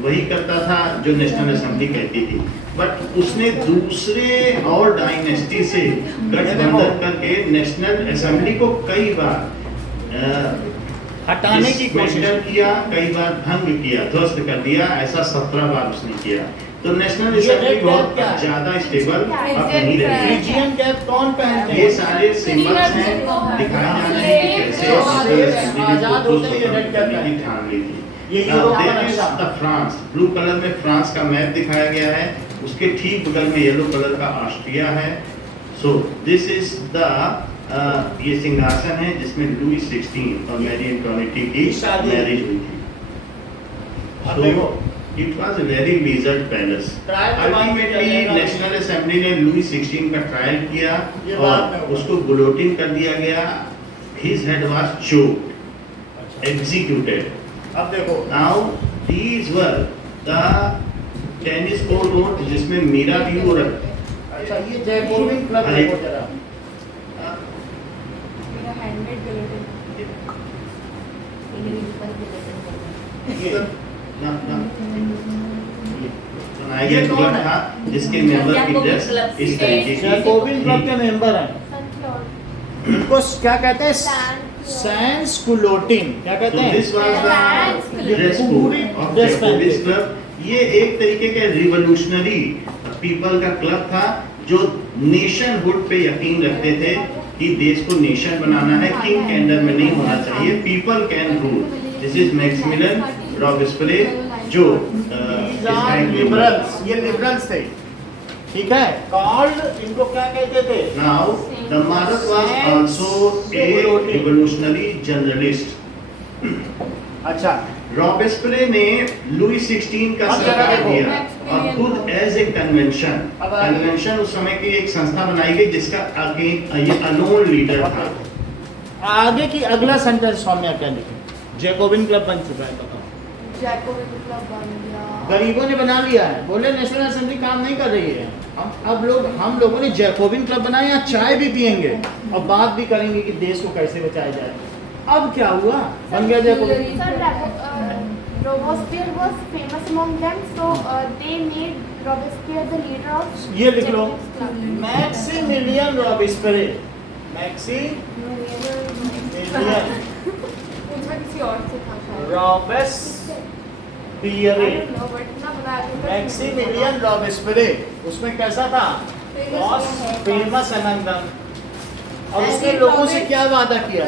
वही करता था जो नेशनल असेंबली कहती थी, बट उसने दूसरे और डायनेस्टी से गठबंधन करके नेशनल असेंबली को कई बार हटाने की कोशिश किया, कई बार भंग किया, ध्वस्त कर दिया। ऐसा 17 बार उसने किया। तो नेशनल असेंबली बहुत ज्यादा स्टेबल अब नहीं रही। रीजियन कैप कौन पहनते हैं? ये सारे सिंबल्स हैं, दिखाया जा रहा है कि कैसे आजाद होते हैं, ये रेड कैप की ठान ली थी। ये यूरोप का नक्शा। द फ्रांस, ब्लू कलर में फ्रांस का मैप दिखाया गया है, उसके ठीक बगल में येलो कलर का ऑस्ट्रिया है। सो दिस इज द ये सिंहासन है जिसमें लुई 16 और मैरी एंटोनेटी की मैरिज हुई थी। So it was a very wizard palace. Ultimately national assembly ने लुई 16 का ट्रायल किया और उसको गुलोटिन कर दिया गया। His head was choked, executed. अब देखो, Now these were the tennis court जिसमें मीरा भी हो रहा है। अच्छा ये जैकोबिन क्लब देखो जरा। मेरा हैंडमेड ये बनाया गया क्लब था जिसके मेंबर की ड्रेस इस तरीके की जैकोबिन क्लब के मेंबर हैं, इनको क्या कहते हैं? सैंस कुलोटिन। क्या कहते हैं? दिस वाज द ड्रेस पूरी कोड ऑफ ड्रेस पहनते जैकोबिन थे। क्लब। ये एक तरीके का रिवॉल्यूशनरी पीपल का क्लब था जो नेशनहुड पे यकीन रखते थे कि देश को नेशन बनाना है, किंग के अंडर में नहीं होना चाहिए, people can rule. This is Maximilien Robespierre जो लिबरल्स, ये लिबरल्स थे, ठीक है। कॉल्ड, इनको क्या कहते थे? Now the marks was also a revolutionary journalist. अच्छा, रॉबेस्पियरे ने लुई 16 का अब जरा सत्कार देखो। दिया और खुद एज ए कन्वेंशन उस समय की एक संस्था बनाई गई जिसका आगे ये अलोन लीडर था। आगे की अगला सेंटेंस सौम्या क्या लिखे? जैकोबिन क्लब बन चुका है, बताओ। जैकोबिन क्लब बन गया। गरीबों ने बना लिया है, बोले नेशनल असेंबली काम नहीं कर रही है, हम लोगों ने जैकोबिन क्लब बनाया, यहाँ चाय भी पियेंगे और बात भी करेंगे कि देश को कैसे बचाया जाए। अब क्या हुआ? बन गया Jacobian. Robespierre was famous among them, so they made Robespierre the leader of. ये लिख लो, Jacobin's club. मैक्सिमिलियन रॉबेस्पियरे। मैक्सिमिलियन पूछा किसी और से था शायद। रॉबेस्पियरे, I don't know, but ना पता है। मैक्सिमिलियन रॉबेस्पियरे। उसमें कैसा था? Was famous among them। और उसने लोगों से क्या वादा किया?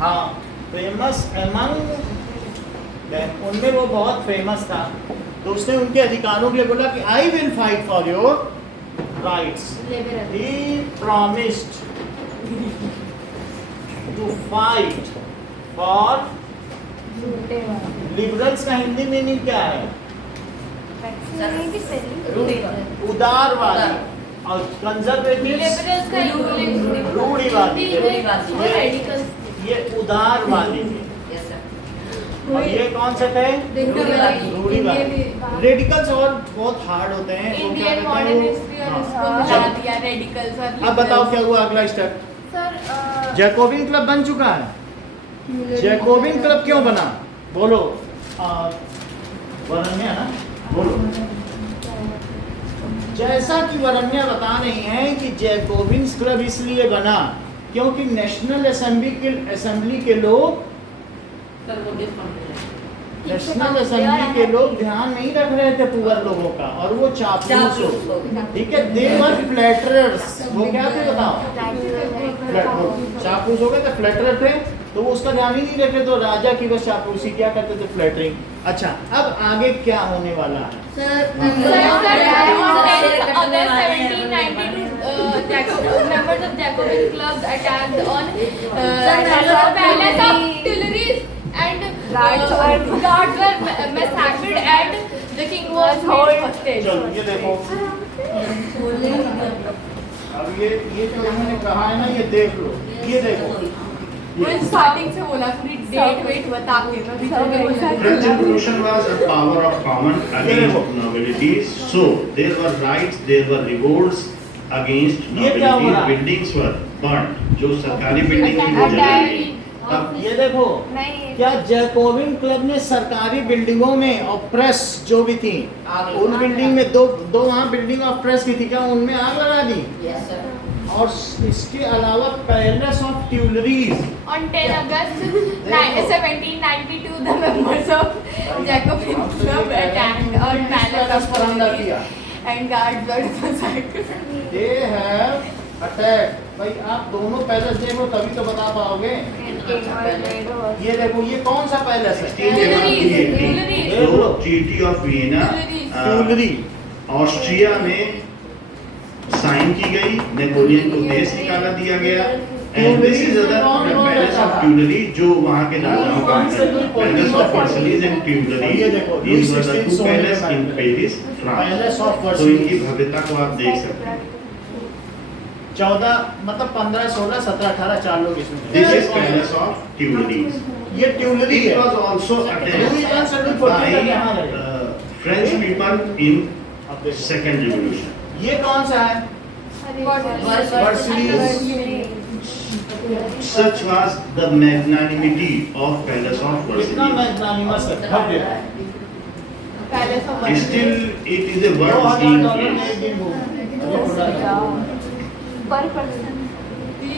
हाँ, फेमस among them, उनमें वो बहुत फेमस था, तो उसने उनके अधिकारों के लिए बोला कि I will fight for your rights. He promised to fight for liberals. का हिंदी मीनिंग क्या है? उदारवादी। और कंजर्वेटिव रूढ़िवादी। ये उदारवादी थे। और ये कौन से थे? रूढ़िवादी। रेडिकल्स और बहुत हार्ड होते हैं, वो क्या इंडियन कहते मॉडर्न हैं हिस्ट्री और वो? इसको हाँ। बना दिया रेडिकल्स और अब बताओ क्या हुआ अगला स्टेप? सर जैकोबिन क्लब बन चुका है। जैकोबिन क्लब क्यों बना? बोलो। वरन्या ना, बोलो। जैसा कि वरन्या बता रही हैं कि जैकोबिन क्लब इसलिए बना क्योंकि नेशनल असेंबली के लोग ध्यान नहीं रख रहे थे पुअर लोगों का, और वो चापलूस हो, ठीक है। दे वर फ्लैटरर्स। वो क्या थे बताओ? चापलूस हो गए थे, फ्लैटरर थे, तो वो उसका ध्यान ही नहीं रखे, तो राजा की बस चापलूसी क्या करते थे? फ्लैटरिंग। अच्छा, अब आगे क्या होने वाला है? members of Jacobin clubs attacked on palace of Tuileries and guards were massacred and the king was held hostage. चलो ये देखो, अब ये जो मैंने कहा है ना, ये देख लो, ये देखो। मैं स्टार्टिंग से बोला पूरी डेट वेट बता के French Revolution was a power of common against nobility. So there were riots, there were revolts against ये क्या हो रहा nobility. है? Buildings were burnt. जो सरकारी बिल्डिंग थी वो जलाई गई। अब ये देखो, नहीं, क्या जैकोबिन क्लब ने सरकारी बिल्डिंगों में और प्रेस जो भी थी, उन बिल्डिंग में दो वहाँ बिल्डिंग ऑफ प्रेस की थी, क्या उनमें आग लगा दी? और इसके अलावा palace of Tuileries. On 10 August 1792, the members of Jacobin club attacked on palace of Tuileries and guards were massacred. They have attack. भाई आप दोनों पैलेस देखो तभी तो बता पाओगे। ये देखो, ये कौन सा पैलेस है? Treaty of Vienna Tuileries. Austria में साइन की गई, नेपोलियन को देश निकाला दिया गया। And this is other palace of Tuileries जो वहां के राजाओं का palace of Versailles and Tuileries. These were the two palace in Paris, France. Palace of तो इनकी भव्यता को आप देख सकते हैं। 14 मतलब 15, 16, 17, 18 4 लोग इसमें। This is palace of Tuileries. ये ट्यूलरी It है। was also attacked by French people in Second Revolution. ये कौन सा है? वर्साइलेस। Such was the magnanimity of Palace of कितना Versailles. मैग्नानिमस है, भव्य है। Palace of Still, it is a world $2,000 seeing में place. एक दिन घूम। पर पर्सन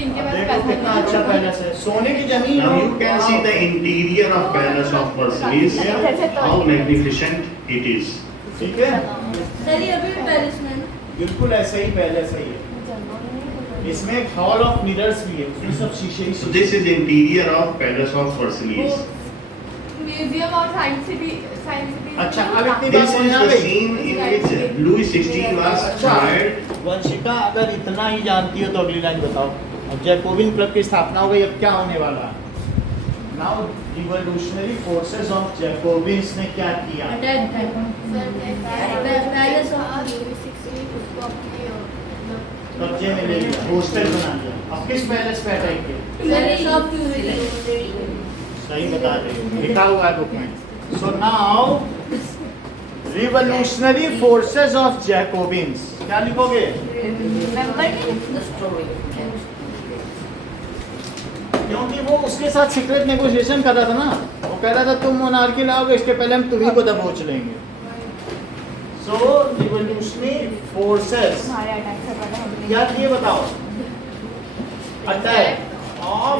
इनके पास देखो कितना अच्छा पैसा पैलेस है, सोने की जमीन Now हो। you can see the interior of Palace of Versailles, how magnificent it is. ठीक है, सर ये अभी भी पैलेस में है ना? बिल्कुल ऐसा ही पैलेस है ये। इसमें एक हॉल ऑफ मिरर्स भी है, उसमें सब शीशे ही So शीशे। this is the interior of Palace of Versailles. Museum और साइंस सिटी अच्छा, अब इतनी बात This is समझ आ the गई? scene in which Louis XVI was fired. Vanshika अगर इतना ही जानती हो तो अगली लाइन बताओ। अब जैकोबिन क्लब की स्थापना हो गई, अब क्या होने वाला है? Now revolutionary forces of Jacobins ने क्या किया? कब्जे में ले लिया, हॉस्टल बना लिया। अब किस पैलेस पे अटैक किया? सही बता रहे, लिखा हुआ है बुक में। So now revolutionary forces of Jacobins, क्या लिखोगे? क्योंकि वो उसके साथ सीक्रेट नेगोशिएशन कर रहा था ना, वो कह रहा था तुम मोनार्की लाओगे, इसके पहले हम तुम्ही को दबोच लेंगे। सो रिवॉल्यूशनरी फोर्सेस हमारे अटैक से पहले हमने क्या किए बताओ? Attack of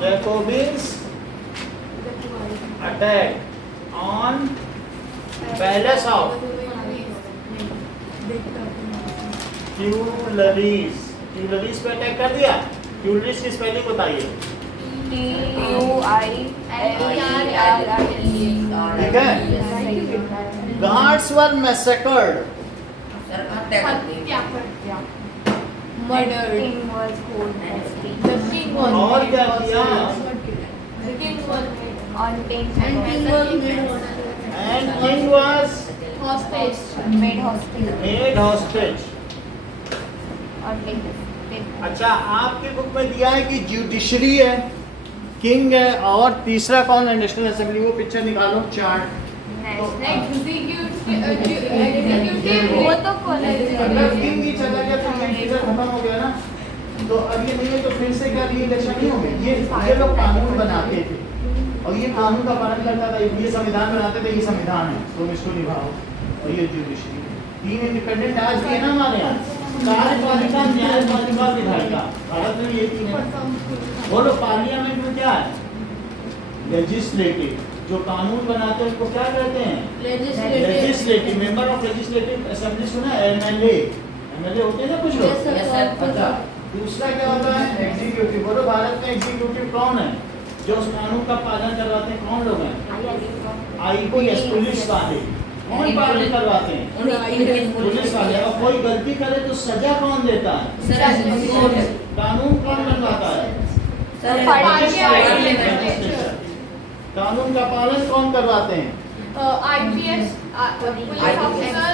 Jacobins, attack on palace of Tuileries. Tuileries पे अटैक कर दिया। ट्यूलरीज की स्पेलिंग बताइए। ठीक है। गार्ड्स वर मैसेकर्ड। और क्या किया? And king was made hostage made hostage. अच्छा, आपकी बुक में दिया है कि ज्यूडिशरी है, किंग है, और तीसरा कौन है? National assembly. वो पिक्चर निकालो, चार्ट। वो तो अगर किंग ही चला गया तो इधर खत्म हो गया ना, तो अब ये नहीं है तो फिर से क्या री-इलेक्शन नहीं होगी? ये लोग कानून बनाते थे और ये कानून का पालन करता था। ये संविधान बनाते थे, ये संविधान है, तुम इसको निभाओ। और ये ज्यूडिशरी, तीन इंडिपेंडेंट आज भी है ना हमारे यहाँ। कार्यपालिका, न्यायपालिका, विधायिका, भारत में ये तीन है। बोलो, पार्लियामेंट में क्या है? लेजिस्लेटिव, जो कानून बनाते हैं उनको क्या कहते हैं? Legislative. Member of legislative assembly सुना है? एमएलए होते हैं ना कुछ लोग। अच्छा, दूसरा क्या होता है? एग्जीक्यूटिव। बोलो, भारत में एग्जीक्यूटिव कौन है जो उस कानून का पालन करवाते हैं? कौन लोग हैं? आईपीएस, पुलिस वाले। कौन पालन करवाते हैं? पुलिस वाले। और कोई गलती करे तो सजा कौन देता है? कानून कौन बनवाता है? कानून का पालन कौन करवाते हैं? IPS police officer.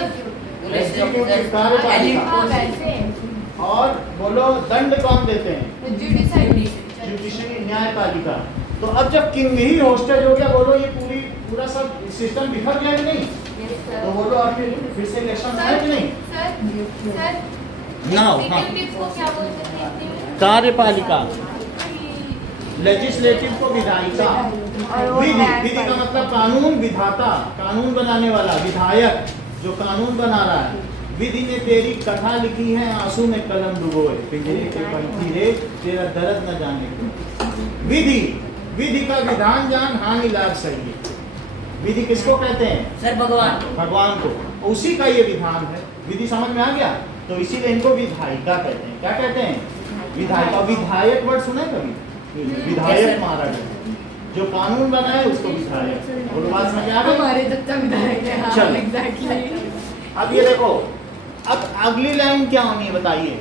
एग्जीक्यूटिव, कार्यपालिका। और बोलो, दंड कौन देते हैं? जुडिशरी, न्यायपालिका। तो अब जब किंग ही हॉस्टेज हो गया, बोलो ये पूरा सब सिस्टम बिखर गया कि नहीं? तो बोलो, और फिर से इलेक्शन है कि नहीं? Now, हाँ। कार्यपालिका, लेजिस्लेटिव को विधायिका। विधि का मतलब कानून, विधाता, कानून बनाने वाला, विधायक जो कानून बना रहा है। विधि ने तेरी कथा लिखी है, आंसू में कलम डुबोए, पिंजरे के पंछी रे तेरा दर्द न जाने को। विधि का विधान जान, हानि लाभ सही। विधि किसको कहते हैं? सर भगवान को। उसी का ये विधान है। विधि समझ में आ गया? तो इसीलिए इनको विधायिका कहते हैं। क्या कहते हैं? विधायिका। विधायक वर्ड सुना है कभी? विधायक मारा गया, जो कानून बनाए उसको विधायक। और बात समझ आ गई? चलो। अब ये देखो, अब अगली लाइन क्या होनी है बताइए?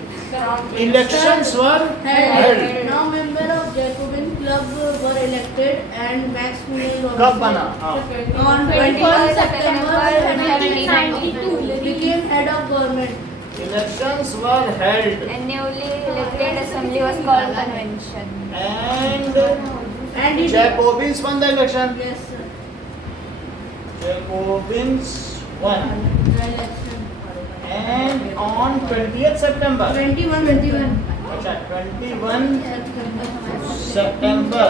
Elections were held. Now member of Jacobin Club were elected and Max Muller कब बना? हाँ। on 21 September 1792 became head of government. Elections were held And newly elected assembly was called convention. and Jacobins won the election. Yes, sir. Jacobins won. The election. And on 20th September 21. अच्छा 21 सितंबर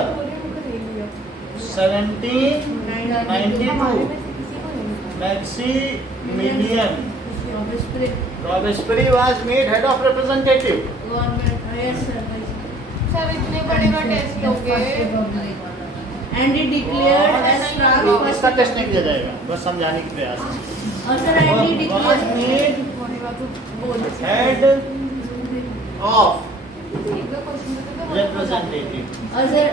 1792 Maximilian Robespierre was made head of representative. Sir इतने बड़े का test लोगे And he declared as France इसका test नहीं किया जाएगा, बस समझाने की प्रयास है। और sir and he was declared made head of representative. और sir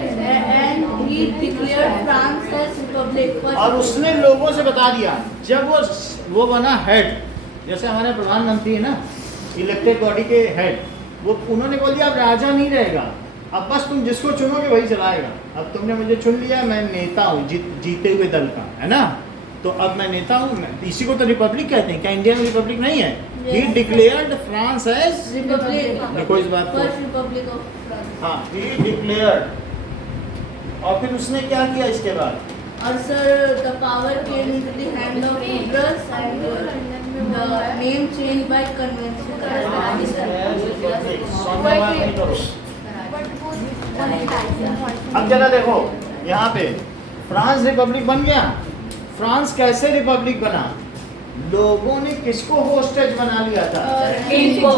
and he declared France as republic for और उसने लोगों से बता दिया, जब वो बना हेड, जैसे हमारे प्रधानमंत्री है ना, इलेक्टेड बॉडी के हेड, वो उन्होंने बोल दिया अब राजा नहीं रहेगा, अब बस तुम जिसको चुनोगे वही चलाएगा। अब तुमने मुझे चुन लिया, मैं नेता हूँ जीते हुए दल का, है ना, तो अब मैं नेता हूँ। इसी को तो रिपब्लिक कहते हैं, क्या इंडियन रिपब्लिक नहीं है? He declared France as republic देखो इस बात को, first republic of France हाँ ही डिक्लेयर्ड। और फिर उसने क्या किया इसके बाद? और sir the power came into the hand of rulers and the name changed by convention अब जरा देखो यहाँ पे फ्रांस रिपब्लिक बन गया। फ्रांस कैसे रिपब्लिक बना? लोगों ने किसको होस्टेज बना लिया था? किंग को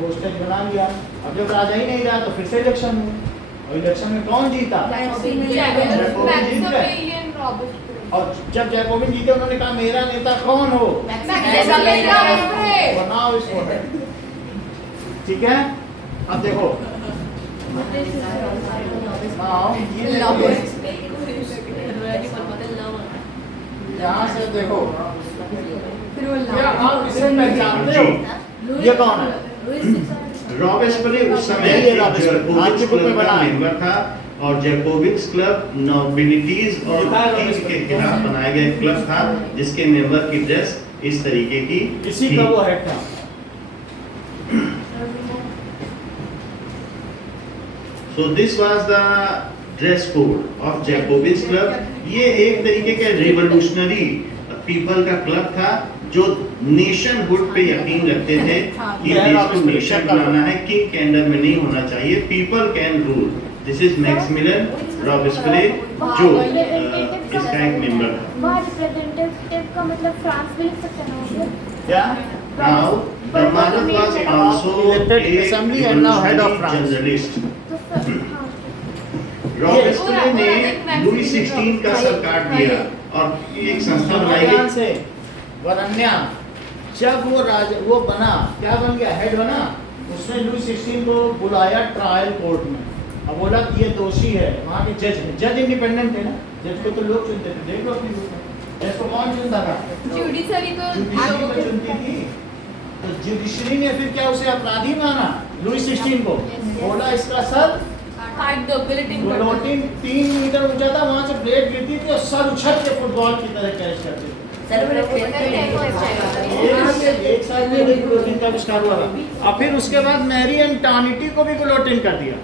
होस्टेज बना लिया। अब जब राजा ही नहीं रहा तो फिर से इलेक्शन हुआ, और इलेक्शन में कौन जीता? मैक्सिमिलियन रॉबर्टस्पियर और जब जैकोबिन जीते उन्होंने कहा मेरा नेता कौन हो? मैक्सिमिलियन रॉबर्टस्पियर बनाओ इसको, ठीक है। अब देखो यहाँ से देखो, क्या आप इसे पहचानते हो? ये कौन है? रॉबेस्पियर उस समय ये रॉबेस्पियर, जैकोबिन्स आज के बुक में क्लब का बना है। मेंबर था, और जैकोबिन्स क्लब नोबिलिटीज और किंग्स के खिलाफ बनाया गया क्लब था, जिसके मेंबर की ड्रेस इस तरीके की इसी थी। का वो हेड था। So this was the dress code of Jacobins Club. ये एक तरीके का रिवोल्यूशनरी पीपल का क्लब था जो नेशनहुड पे यकीन रखते थे कि देश को नेशन बनाना है, किंग के अंडर में नहीं होना चाहिए, people can rule. This is Maximilian Robespierre जो इसका एक मेंबर था। वहाँ रिप्रेजेंटेटिव का मतलब फ्रांस भी लिख सकते हैं ना? क्या? Now the Marat was also Elected assembly and now head of France. journalist. तो सर हाँ रॉबेस्पियर ने लुई 16 का सर काट दिया और एक संस्था बनाई ध्यान गई। से वरन्या, जब वो बना, क्या बन गया? हेड बना। उसने लुई 16 को बुलाया ट्रायल कोर्ट में, अब बोला कि ये दोषी है। वहाँ के जज इंडिपेंडेंट थे ना, जज को तो लोग चुनते थे। देख लो अपनी बुक में, जज को कौन चुनता था? जुडिशरी तो जुडिशरी को चुनती थी। तो जुडिशरी ने फिर क्या उसे अपराधी माना? लुई 16 को बोला इसका सर काट दो, गिलोटिन कर दो। गिलोटिन 3 मीटर ऊंचा था, वहां से ब्लेड गिरती थी और सर उछल के फुटबॉल की तरह कैच करते थे। एक साल में गिलोटिन का आविष्कार हुआ था। और फिर उसके बाद मैरी एंटोनिटी को भी गिलोटिन कर दिया।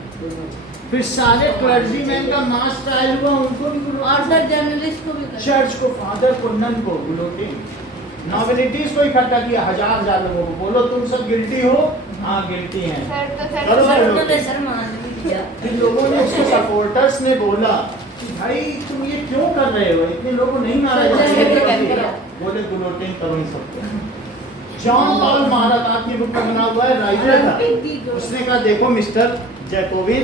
फिर सारे क्लर्जीमैन का मास ट्रायल हुआ, उनको भी और सर जर्नलिस्ट को भी कर चर्च को, फादर को, नन को गिलोटिन। नॉबिलिटीज को इकट्ठा किया, हजार लोगों को, बोलो तुम सब गिल्टी हो? हाँ गिल्टी हैं। करो फिर लोगों ने, उसके सपोर्टर्स ने बोला कि भाई तुम ये क्यों कर रहे हो, इतने लोगों को नहीं मारा जाता। बोले गिलोटिन करो इन सबको। जॉन पॉल महाराज आपकी बुक में बना हुआ है, राइटर था। उसने कहा देखो मिस्टर जैकोबिन,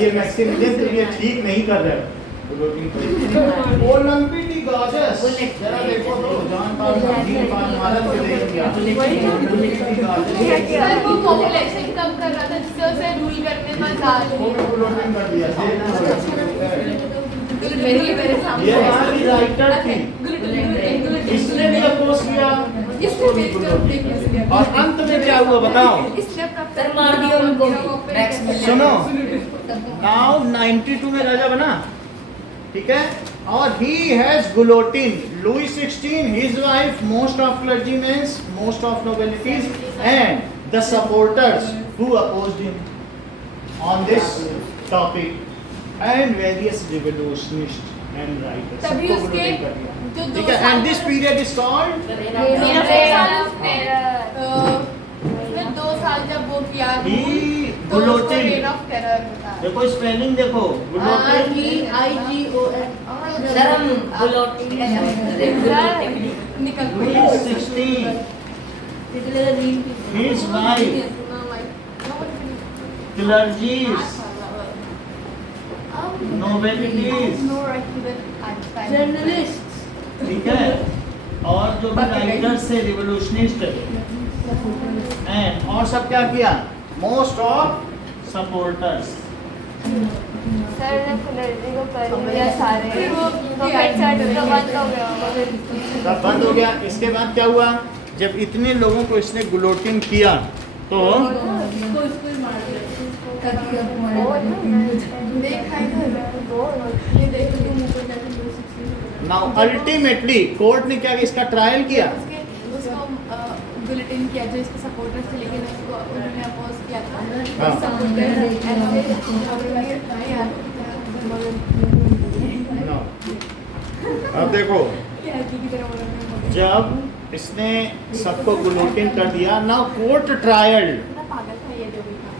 ये मैक्सिमिलियन तुम ये ठीक नहीं कर रहे हो। ओलंपिक दी गॉडेस, जरा देखो तो जॉन पॉल महाराज को देख लिया। सर वो पॉपुलेशन कम कर रहा था जिससे उसे रूल करने में वो भी गिलोटिन कर दिया। मेरे सामने ये हमारी राइटर थी, इसने भी अपोज किया, इसको भी गिलोटिन। और अंत में क्या हुआ बताओ? सर मार दिया उनको। सुनो, नाउ 92 में राजा बना, ठीक है, और he has guillotine Louis 16, his wife, most of clergymen, most of nobilities and the supporters who opposed him on this topic and various revolutionist and writers. तभी उसके जो ठीक है, and this period is called उसमें 2 साल जब वो किया He तो guillotined. रेन ऑफ टेरर होता है। देखो स्पेलिंग देखो, गुलोटिन REIGON सर हम गुलोटिन निकल Louis 16 his wife clergies nobelities, journalist ठीक है, और जो भी राइटर्स थे रिवोल्यूशनिस्ट हैं, और सब क्या किया, मोस्ट ऑफ सपोर्टर्स। सर ने फुलर्जी को कर दिया सारे फिर वो तो फिर चर्च तो बंद हो गया तब बंद हो गया। इसके बाद क्या हुआ, जब इतने लोगों को इसने गुलोटिन किया तो इसको मार दिया ताकि अब देखा ये देखो नाउ अल्टीमेटली कोर्ट ने क्या किया, इसका ट्रायल किया। उसको बुलेटिन किया जो इसके सपोर्टर्स थे, लेकिन उसको उन्होंने अपोज किया था। हाँ। No. अब देखो, जब इसने सबको गुलोटिन कर दिया, ना कोर्ट ट्रायल, पागल था ये जो भी था।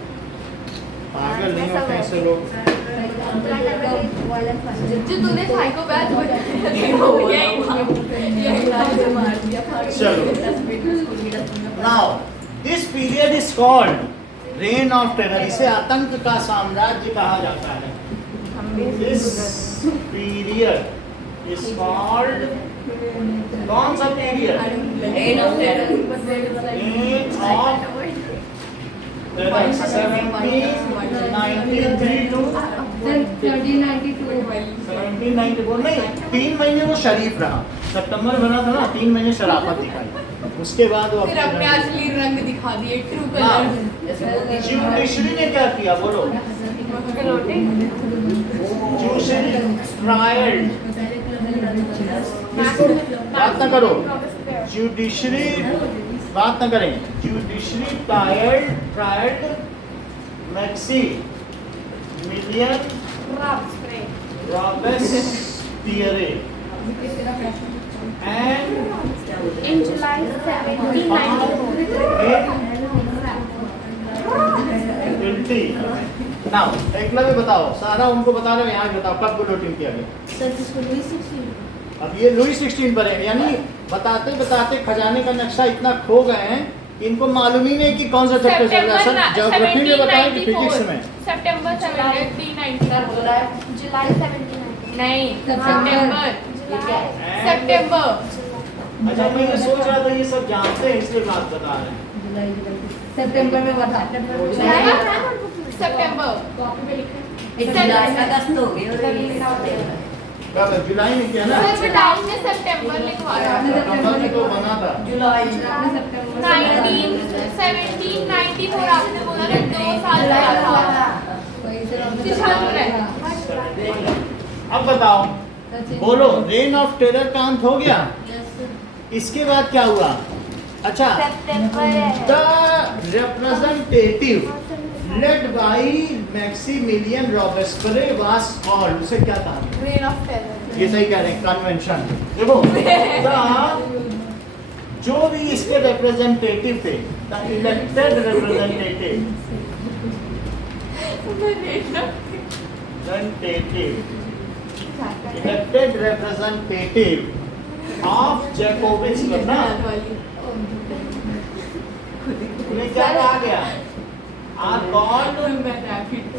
पागल नहीं होते ऐसे लोग। जो तूने psychopath now this period is called rain of terror, इसे आतंक का साम्राज्य कहा जाता है। दिस पीरियड इज कॉल्ड, कौन सा period, rain of terror rain of 1793 नहीं, 3 महीने वो शरीफ रहा, सितंबर बना था ना, 3 महीने शराफत दिखाई, उसके बाद वो फिर अपने असली रंग दिखा दिए, ट्रू हाँ। कलर। ज्यूडिशरी ने क्या किया बोलो, ज्यूडिशरी ट्रायल, बात ना करो, ज्यूडिशरी बात न करें, judiciary tried Maximilien Robespierre and In July 1794 guilty. Now, Eklavya बताओ, सारा उनको बता रहे हो, यहाँ बताओ कब गुलोटिन किया गया। अब ये लुई 16 पर है, यानी बताते बताते खजाने का नक्शा इतना खो गए हैं कि इनको मालूम ही नहीं कि कौन सा चैप्टर चल रहा है। सर ज्योग्राफी में बताएं कि फिजिक्स में। सितंबर 1794 July 1794 नहीं, सितंबर सितंबर अच्छा, मैं ये सोच रहा था ये सब जानते हैं इसलिए बात बता रहे हैं। सितंबर में बता सितंबर जुलाई अगस्त हो गए कब जुलाई में किया ना, सर डाउन में सितंबर लिखवा रहा है। सितंबर में तो बना था। जुलाई 1794 आपने बोला ना, 2 साल लगा था। अब बताओ, बोलो, रेन ऑफ टेरर का अंत हो गया, इसके बाद क्या हुआ। अच्छा, the representative led by Maximilien Robespierre was called, उसे क्या कहा, रेन ऑफ टेरर। ये सही कह रहे हैं, कन्वेंशन। देखो, जो भी इसके रिप्रेजेंटेटिव थे, the elected representative elected representative of Jacobins ना, उन्हें क्या कहा गया, आर कॉल्ड,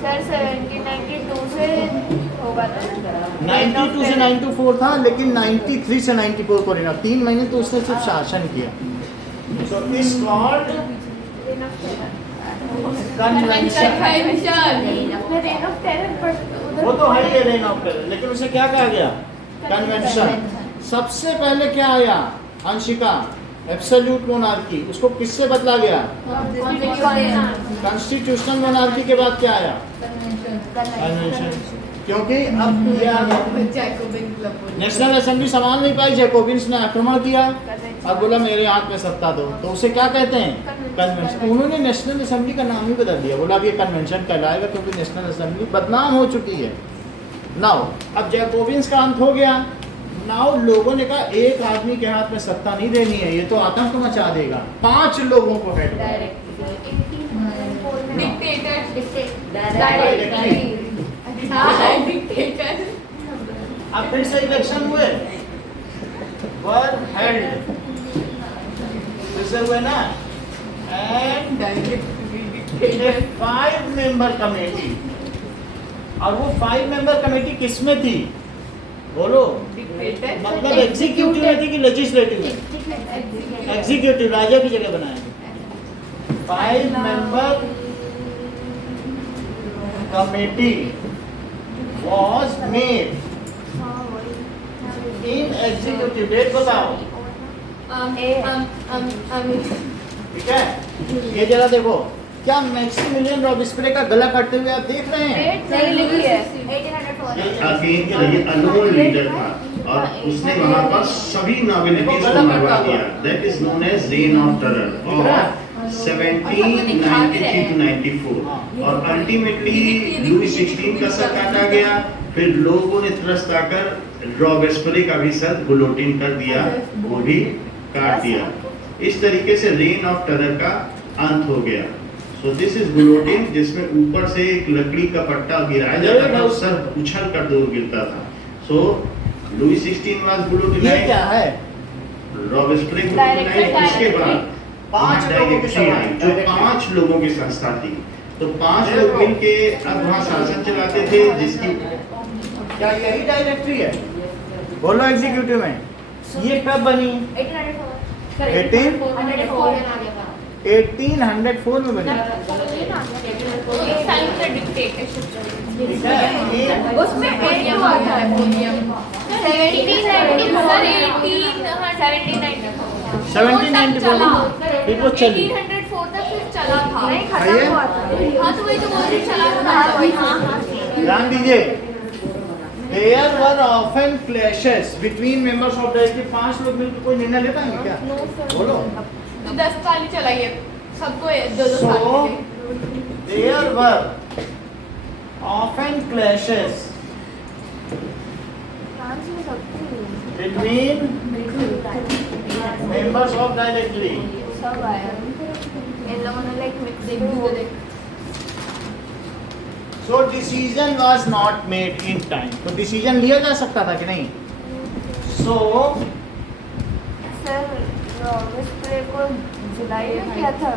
सर 1792 से होगा तो 92 से 94 था, लेकिन 93 से 94 को रहना, 3 महीने तो उसने सिर्फ शासन किया। So is called convention, reign of terror पर वो तो है ही रेन ऑफ टेरर, लेकिन उसे क्या कहा गया, कन्वेंशन। सबसे पहले क्या आया, अंशिका, एब्सोल्यूट मोनार्की, उसको किससे बदला गया, कॉन्स्टिट्यूशनल मोनार्की के बाद क्या आया, कन्वेंशन। क्योंकि अब नेशनल असेंबली संभाल नहीं पाई, जैकोबिन्स ने आक्रमण किया, अब बोला मेरे हाथ में सत्ता दो, तो उसे क्या कहते हैं, कन्वेंशन। उन्होंने नेशनल असेंबली का नाम ही बदल दिया, बोला अब ये कन्वेंशन कहलाएगा, क्योंकि नेशनल असेंबली बदनाम हो चुकी है। नाउ अब जैकोबिन्स का अंत हो गया। नाउ लोगों ने कहा एक आदमी के हाथ में सत्ता नहीं देनी है, ये तो आतंक मचा देगा, 5 लोगों को हेड डिक्टेटर Directly. डिक्टेटर अब फिर से इलेक्शन हुए, वर हेल्ड, फिर से हुए ना, एंड डिक्टेटर 5 मेंबर कमेटी, और वो 5 मेंबर कमेटी किस में थी? बोलो, डिक्टेटर मतलब एग्जीक्यूटिव में थी कि लेजिस्लेटिव में? एग्जीक्यूटिव, राजा की जगह बनाया। 5 member committee was made in executive, date बताओ, ठीक है? ये जरा देखो, क्या मैक्सिमिलियन रॉबिस्पियर का गला काटते हुए आप देख रहे हैं? नहीं लिखी है 1804 ये अनोन लीडर था और उसने वहां पर सभी नॉबिलिटीज को मरवा दिया। That is known as reign of terror और 1793 to 94 और अल्टीमेटली लुई 16 का सर काटा गया। फिर लोगों ने त्रस्त आकर रॉबेस्पियर का भी सर गुलोटिन कर दिया, वो भी काट दिया। इस तरीके से रेन ऑफ टेरर का अंत हो गया। सो दिस इज गुलोटिन, जिसमें ऊपर से एक लकड़ी का पट्टा गिराया जाता था और सर उछल कर दूर गिरता था। सो लुई 16 वाज गुलोटिन। ये क्या है? रॉबेस्पियर गुलोटिन। उसके बाद 5 लोगों की सभा, जो 5 लोगों की संस्था थी, तो 5 लोग मिलके अब वहाँ शासन चलाते थे, जिसकी क्या यही डायरेक्टरी है? बोलो एग्जीक्यूटिव में। ये कब बनी? 1804 में बनी, इस टाइम से डिक्टेटरशिप चली। ठीक है? उसमें 8 हुआ था 1794 फिर वो चली। 1804 तक सिर्फ चला था। नहीं खत्म हुआ था। हाँ तो वही तो बोल रही चला था। ध्यान दीजिए, there were often clashes between members of the 5 लोग मिलकर कोई निर्णय ले पाएंगे क्या? बोलो। तो 10 साल ही चलाई है सबको, 2-2 साल So के। there were often clashes France में सबसे between members of directory. सब आया इन लोगों ने like mixing So decision was not made in time. तो decision लिया जा सकता था कि नहीं? So सर रॉबेस्पियर को जुलाई में किया था,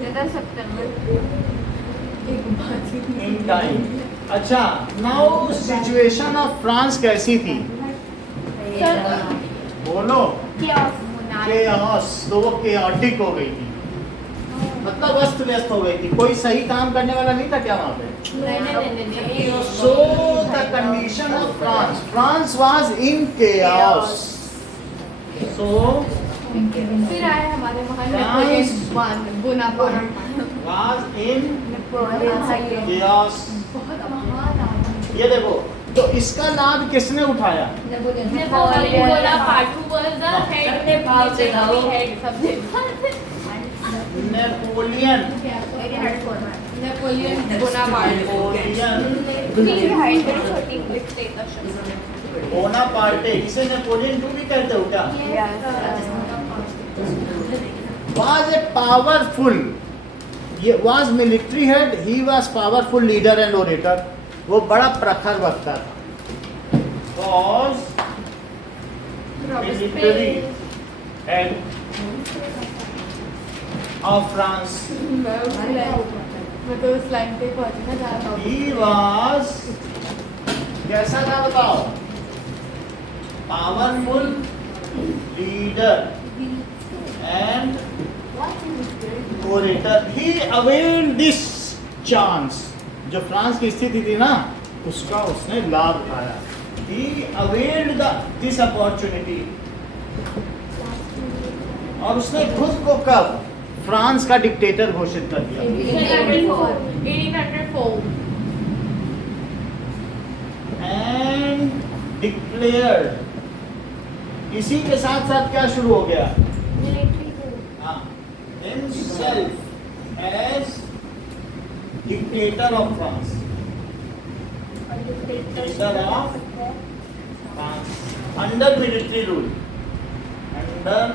ज़्यादा सितंबर in time. अच्छा, now situation of France कैसी थी? बोलो। chaos, तो वो chaotic हो गई थी, मतलब अस्त व्यस्त हो गई थी। कोई सही काम करने वाला नहीं था क्या वहाँ पे? नहीं। So the condition of France was in chaos. So फिर आए हमारे महान Bonaparte was in Napoleon chaos. बहुत महान आदमी। ये देखो, तो इसका लाभ किसने उठाया? Napoleon Bonaparte who was the head, military head सबसे। नेपोलियन। 1804 में नेपोलियन बोनापार्ट। उसकी हाइट बड़ी छोटी बोनापार्टे, इसे नेपोलियन टू भी कहते हो क्या? Was a powerful, ये was military head, he was powerful leader and orator. वो बड़ा प्रखर वक्ता था। Was military head of France. मैं तो उस लाइन पे पहुंचना चाहता हूँ। He was कैसा था बताओ? Powerful leader and orator. He availed this chance. जो फ्रांस की स्थिति थी ना, उसका उसने लाभ उठाया। He availed this opportunity. और उसने खुद को कब फ्रांस का डिक्टेटर घोषित कर दिया? 1804 एंड डिक्लेयर्ड। इसी के साथ साथ क्या शुरू हो गया? himself as dictator of France. Dictator of France under military rule. Under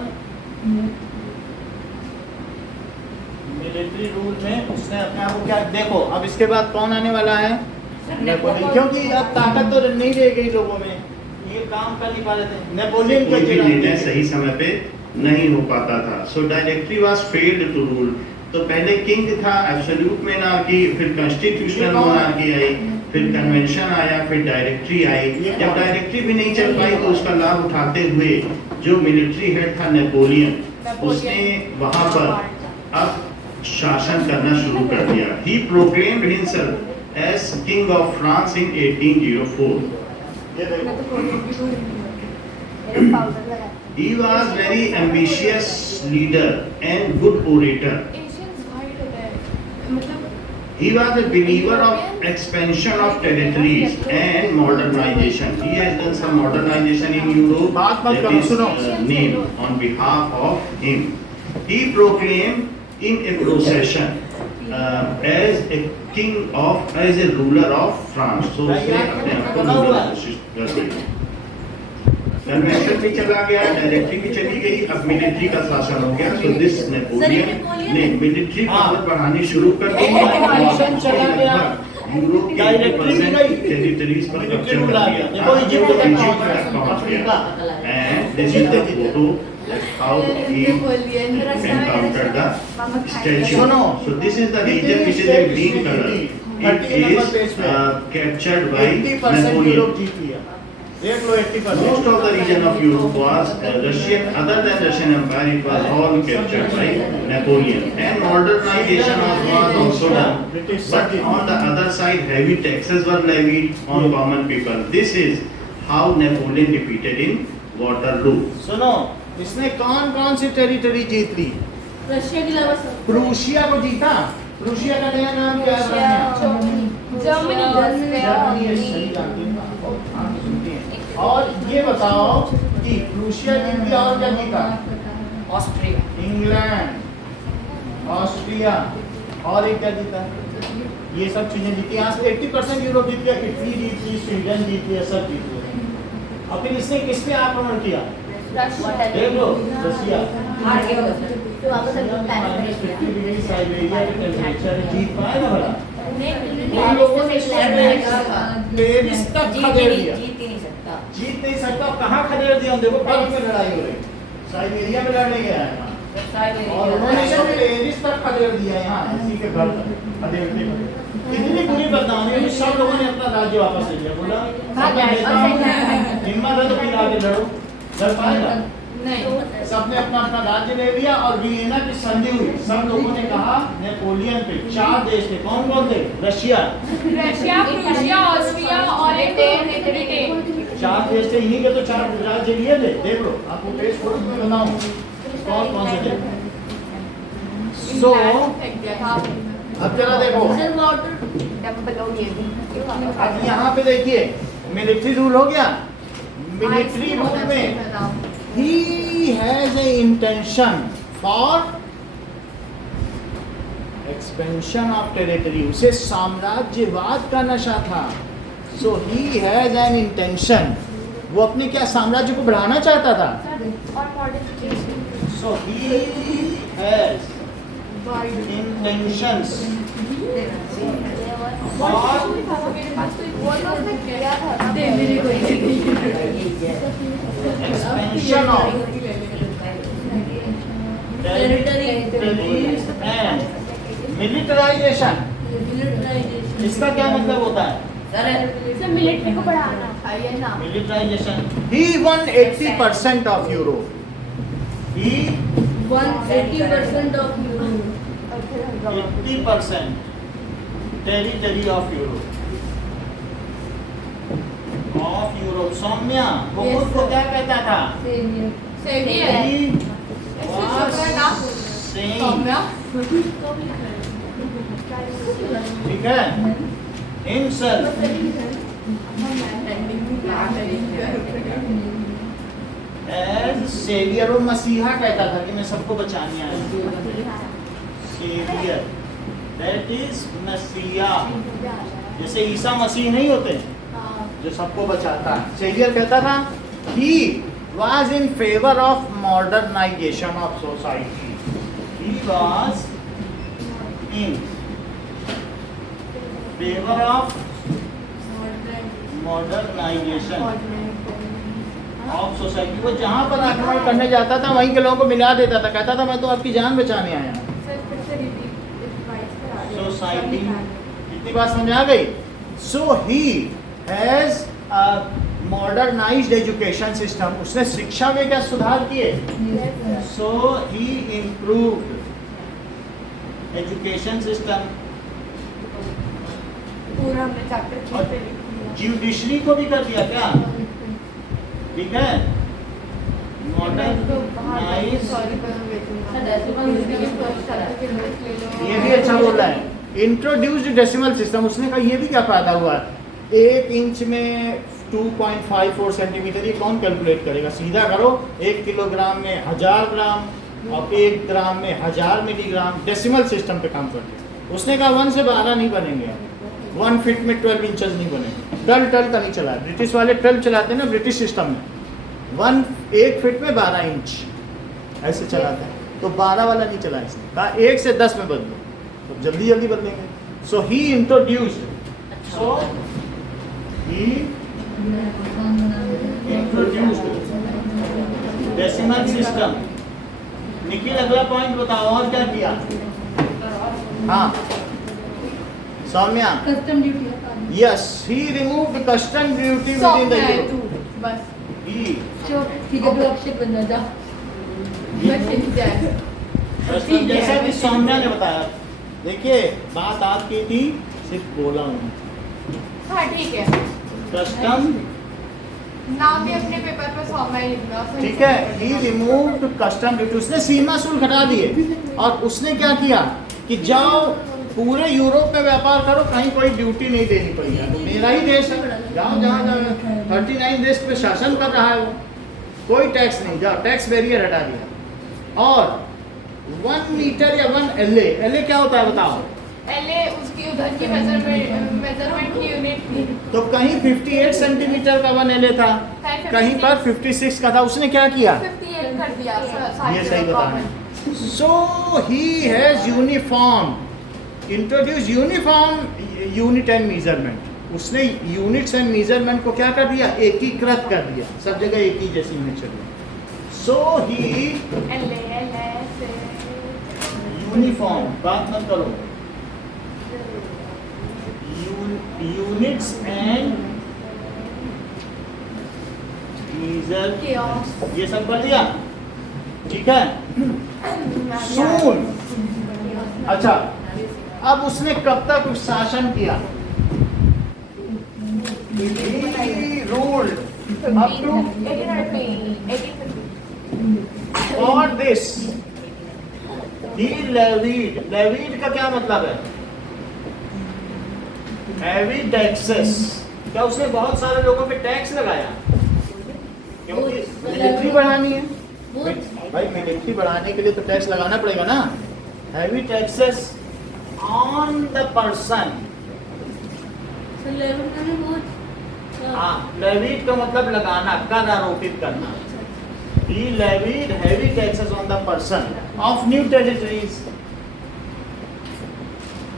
military rule में उसने अपने आप को क्या, देखो अब इसके बाद कौन आने वाला है, नेपोलियन, क्योंकि अब ताकत तो नहीं रह गई लोगों में, ये काम कर नहीं पा रहे थे, नेपोलियन कोई भी निर्णय के सही समय पे नहीं हो पाता था। So directory was failed to rule. तो पहले किंग था, एब्सोल्यूट मोनार्की, फिर कॉन्स्टिट्यूशनल मोनार्की आई, फिर कन्वेंशन आया, फिर डायरेक्टरी आई। जब डायरेक्टरी भी नहीं चल पाई तो उसका लाभ उठाते हुए जो मिलिट्री हेड था नेपोलियन, उसने वहां पर अब शासन करना शुरू कर दिया। He proclaimed himself as king of France in 1804। He was very ambitious leader and good orator. एशियंस वाइट होता है मतलब He was a believer of expansion of territories and modernization. He has done some modernization in Europe. बात मत That करो, is सुनो। named on behalf of him. He proclaimed in a procession as a ruler of France. So उसने अपने आप को ruler घोषित कर दिया। कन्वेंशन भी चला गया, डायरेक्टरी भी चली गई, अब मिलिट्री का शासन हो गया। सो दिस नेपोलियन ने मिलिट्री पावर बढ़ानी शुरू कर दी। कन्वेंशन चला गया, यूरोप के डायरेक्टरी भी गई, टेरिटरीज पर मिलिट्री कब्जा रूल आ कर गया। दिया। देखो इजिप्ट तक पहुंच गया। And this is the photo how he encountered the statue. सुनो। So this is the region which is in green color. It is captured by 80% Europe Napoleon. जीत लिया, देख लो 80%। Most of the region of Europe was Russian. Other than Russian Empire, it was all captured by Napoleon. And modernization was also done. But on the other side, heavy taxes were levied on common people. This is how Napoleon defeated in Waterloo. सुनो, इसने कौन कौन सी territory जीत ली? Russia के अलावा सब Prussia को जीता। Prussia का नया नाम क्या है? जर्मनी जर्मनी है, सही जानती हूँ। हाँ, सुनती हैं। और ये बताओ कि प्रूशिया जीत गया और क्या जीता? ऑस्ट्रिया, इंग्लैंड, ऑस्ट्रिया और एक क्या जीता? ये सब चीजें जीती। यहाँ से 80% यूरोप जीत गया, इटली जीत ली, स्वीडन जीत लिया, सब जीत लिया। और फिर इसने किस पे आक्रमण किया? देख लो, रशिया। हार गया उधर से। तो वापस हम लोग -50 डिग्री साइबेरिया के टेम्परेचर जीत पाया ना भला? उन लोगों ने पेरिस तक खदेड़ दिया। जीत ही नहीं सकता। जीत नहीं सकता, कहाँ खदेड़ दिया? देखो बर्फ में लड़ाई हो रही, साइबेरिया में लड़ने गया है यहाँ। और उन्होंने तो पेरिस तक खदेड़ दिया, यहाँ इसी के घर तक खदेड़ते खदेड़ते। इतनी बुरी बदनामी हुई, सब लोगों ने अपना राज्य वापस ले लिया। बोला हिम्मत है तो फिर आगे लड़ो, लड़ पाएगा नहीं। सबने अपना अपना राज्य ले लिया और वियना की संधि हुई। सब लोगों ने कहा नेपोलियन पे 4 देश थे, कौन कौन थे? रशिया, प्रूशिया, ऑस्ट्रिया और एक ब्रिटेन। 4 देश थे, इन्हीं के तो 4 राज्य लिए थे। देख लो, आपको पेज फोटो में बनाऊं कौन कौन से थे। सो अब जरा देखो, अब यहाँ पे देखिए, मिलिट्री रूल हो गया। मिलिट्री रूल में he has a intention for expansion of territory. उसे साम्राज्यवाद का नशा था। So he has an intention. वो अपने क्या साम्राज्य को बढ़ाना चाहता था। So he has intentions expansion of territories and militarization. इसका क्या मतलब होता है? सर मिलिट्री को बढ़ाना ये ना Militarization. He won 80% of Europe. He 80% of Europe. 80% territory of Europe. Of Europe. Saumya, वो Yes, खुद को sir. क्या कहता था? सेवियर। He was saying, ठीक है, himself as savior, वो मसीहा कहता था कि मैं सबको बचाने आया हूँ। Savior, that is मसीहा। जैसे ईसा मसीह नहीं होते जो सबको बचाता है, सेवियर कहता था। He was in favor of modernization of society. He was in favor of modernization of society. वो जहाँ पर आक्रमण करने जाता था वहीं के लोगों को मिला देता था, कहता था मैं तो आपकी जान बचाने आया हूँ। सोसाइटी, इतनी बात समझ आ गई? So he has a modernised education system, उसने शिक्षा में क्या सुधार किए? So he improved education system. पूरा हमने चैप्टर ज्यूडिशरी को भी कर दिया क्या? ठीक है, मॉडर्नाइज, ये भी अच्छा बोल रहा है। इंट्रोड्यूस्ड डेसिमल सिस्टम, उसने कहा ये भी क्या फायदा हुआ? 1 इंच में 2.54 सेंटीमीटर, ये कौन कैलकुलेट करेगा? सीधा करो, 1 किलोग्राम में 1000 ग्राम और 1 ग्राम में 1000 मिलीग्राम। डेसिमल सिस्टम पे काम कर दिया उसने। कहा 1 से 12 नहीं बनेंगे, 1 फीट में 12 इंचेस नहीं बनेंगे। टल का नहीं चला, ब्रिटिश वाले टल चलाते हैं ना ब्रिटिश सिस्टम में, 1 फीट में 12 इंच ऐसे चलाते हैं, तो 12 वाला नहीं चला इसने। कहा 1 से 10 में बदलो, तो जल्दी जल्दी बदलेंगे। So he introduced, so he introduced decimal system. Nikhil अगला पॉइंट बताओ, और क्या किया? हाँ Saumya, custom duty yes, he removed custom duty within the euro. बस ही ठीक है, तो अक्षय बन जा। कस्टम, जैसा कि सौम्या ने बताया, देखिए बात आपकी थी, सिर्फ बोला हूँ। हाँ ठीक है, कस्टम, नाम भी अपने पेपर पर सौम्या ही लिखना। ठीक है, ही रिमूव्ड कस्टम ड्यूटी, उसने सीमा शुल्क हटा दिए। और उसने क्या किया कि जाओ पूरे यूरोप में व्यापार करो, कहीं कोई ड्यूटी नहीं देनी पड़ेगी, तो मेरा ही देश है, जाओ जहाँ जाओ। 39 देश पे शासन कर रहा है वो, कोई टैक्स नहीं, जाओ टैक्स बैरियर हटा दिया। और 1 मीटर या 1 एलए क्या होता है बताओ? एलए उसकी उधर की मेजरमेंट की यूनिट थी। तो कहीं 58 सेंटीमीटर का 1 एलए था, कहीं पर 56 का था। उसने क्या किया? 58 कर दिया। ये सही बता रहे हैं। So he has uniform introduce uniform unit and measurement. उसने यूनिट्स एंड मेजरमेंट को क्या कर दिया? एकीकृत कर दिया, सब जगह एक ही जैसी यूनिट चल। सो ही यूनिफॉर्म, बात मत करो, यूनिट्स एंड मेजर, ये सब कर दिया, ठीक है। सून, अच्छा, अब उसने कब तक शासन किया? Ruled up to 1850। और दिस ही लेवीड, लेवीड का क्या मतलब है? Heavy taxes. क्या उसने बहुत सारे लोगों पे टैक्स लगाया? क्योंकि मिलिट्री बढ़ानी है भाई, मिलिट्री बढ़ाने के लिए तो टैक्स लगाना पड़ेगा ना। Heavy taxes on the person. Levied का मतलब लगाना, कर आरोपित करना। He levied heavy taxes on the person of new territories.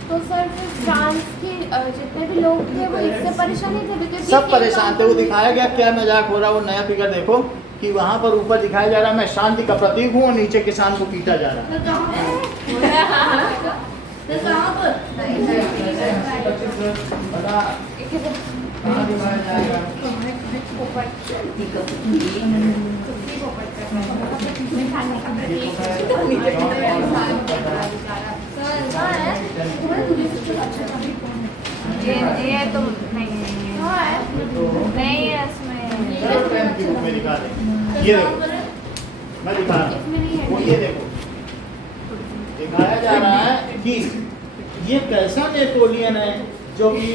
तो सर फ्रांस के जितने भी लोग थे वो इससे परेशान नहीं थे? because सब ये परेशान थे। वो दिखाया गया, क्या मजाक हो रहा है। वो नया फिगर देखो कि वहां पर ऊपर दिखाया जा रहा है मैं शांति का प्रतीक हूँ, और नीचे किसान को पीटा जा रहा है। ये तो नहीं है इसमें। में दिखा रहे, ये देखो मैं दिखा रहा हूँ, वो ये देखो दिखाया जा रहा है कि ये कैसा नेपोलियन है जो कि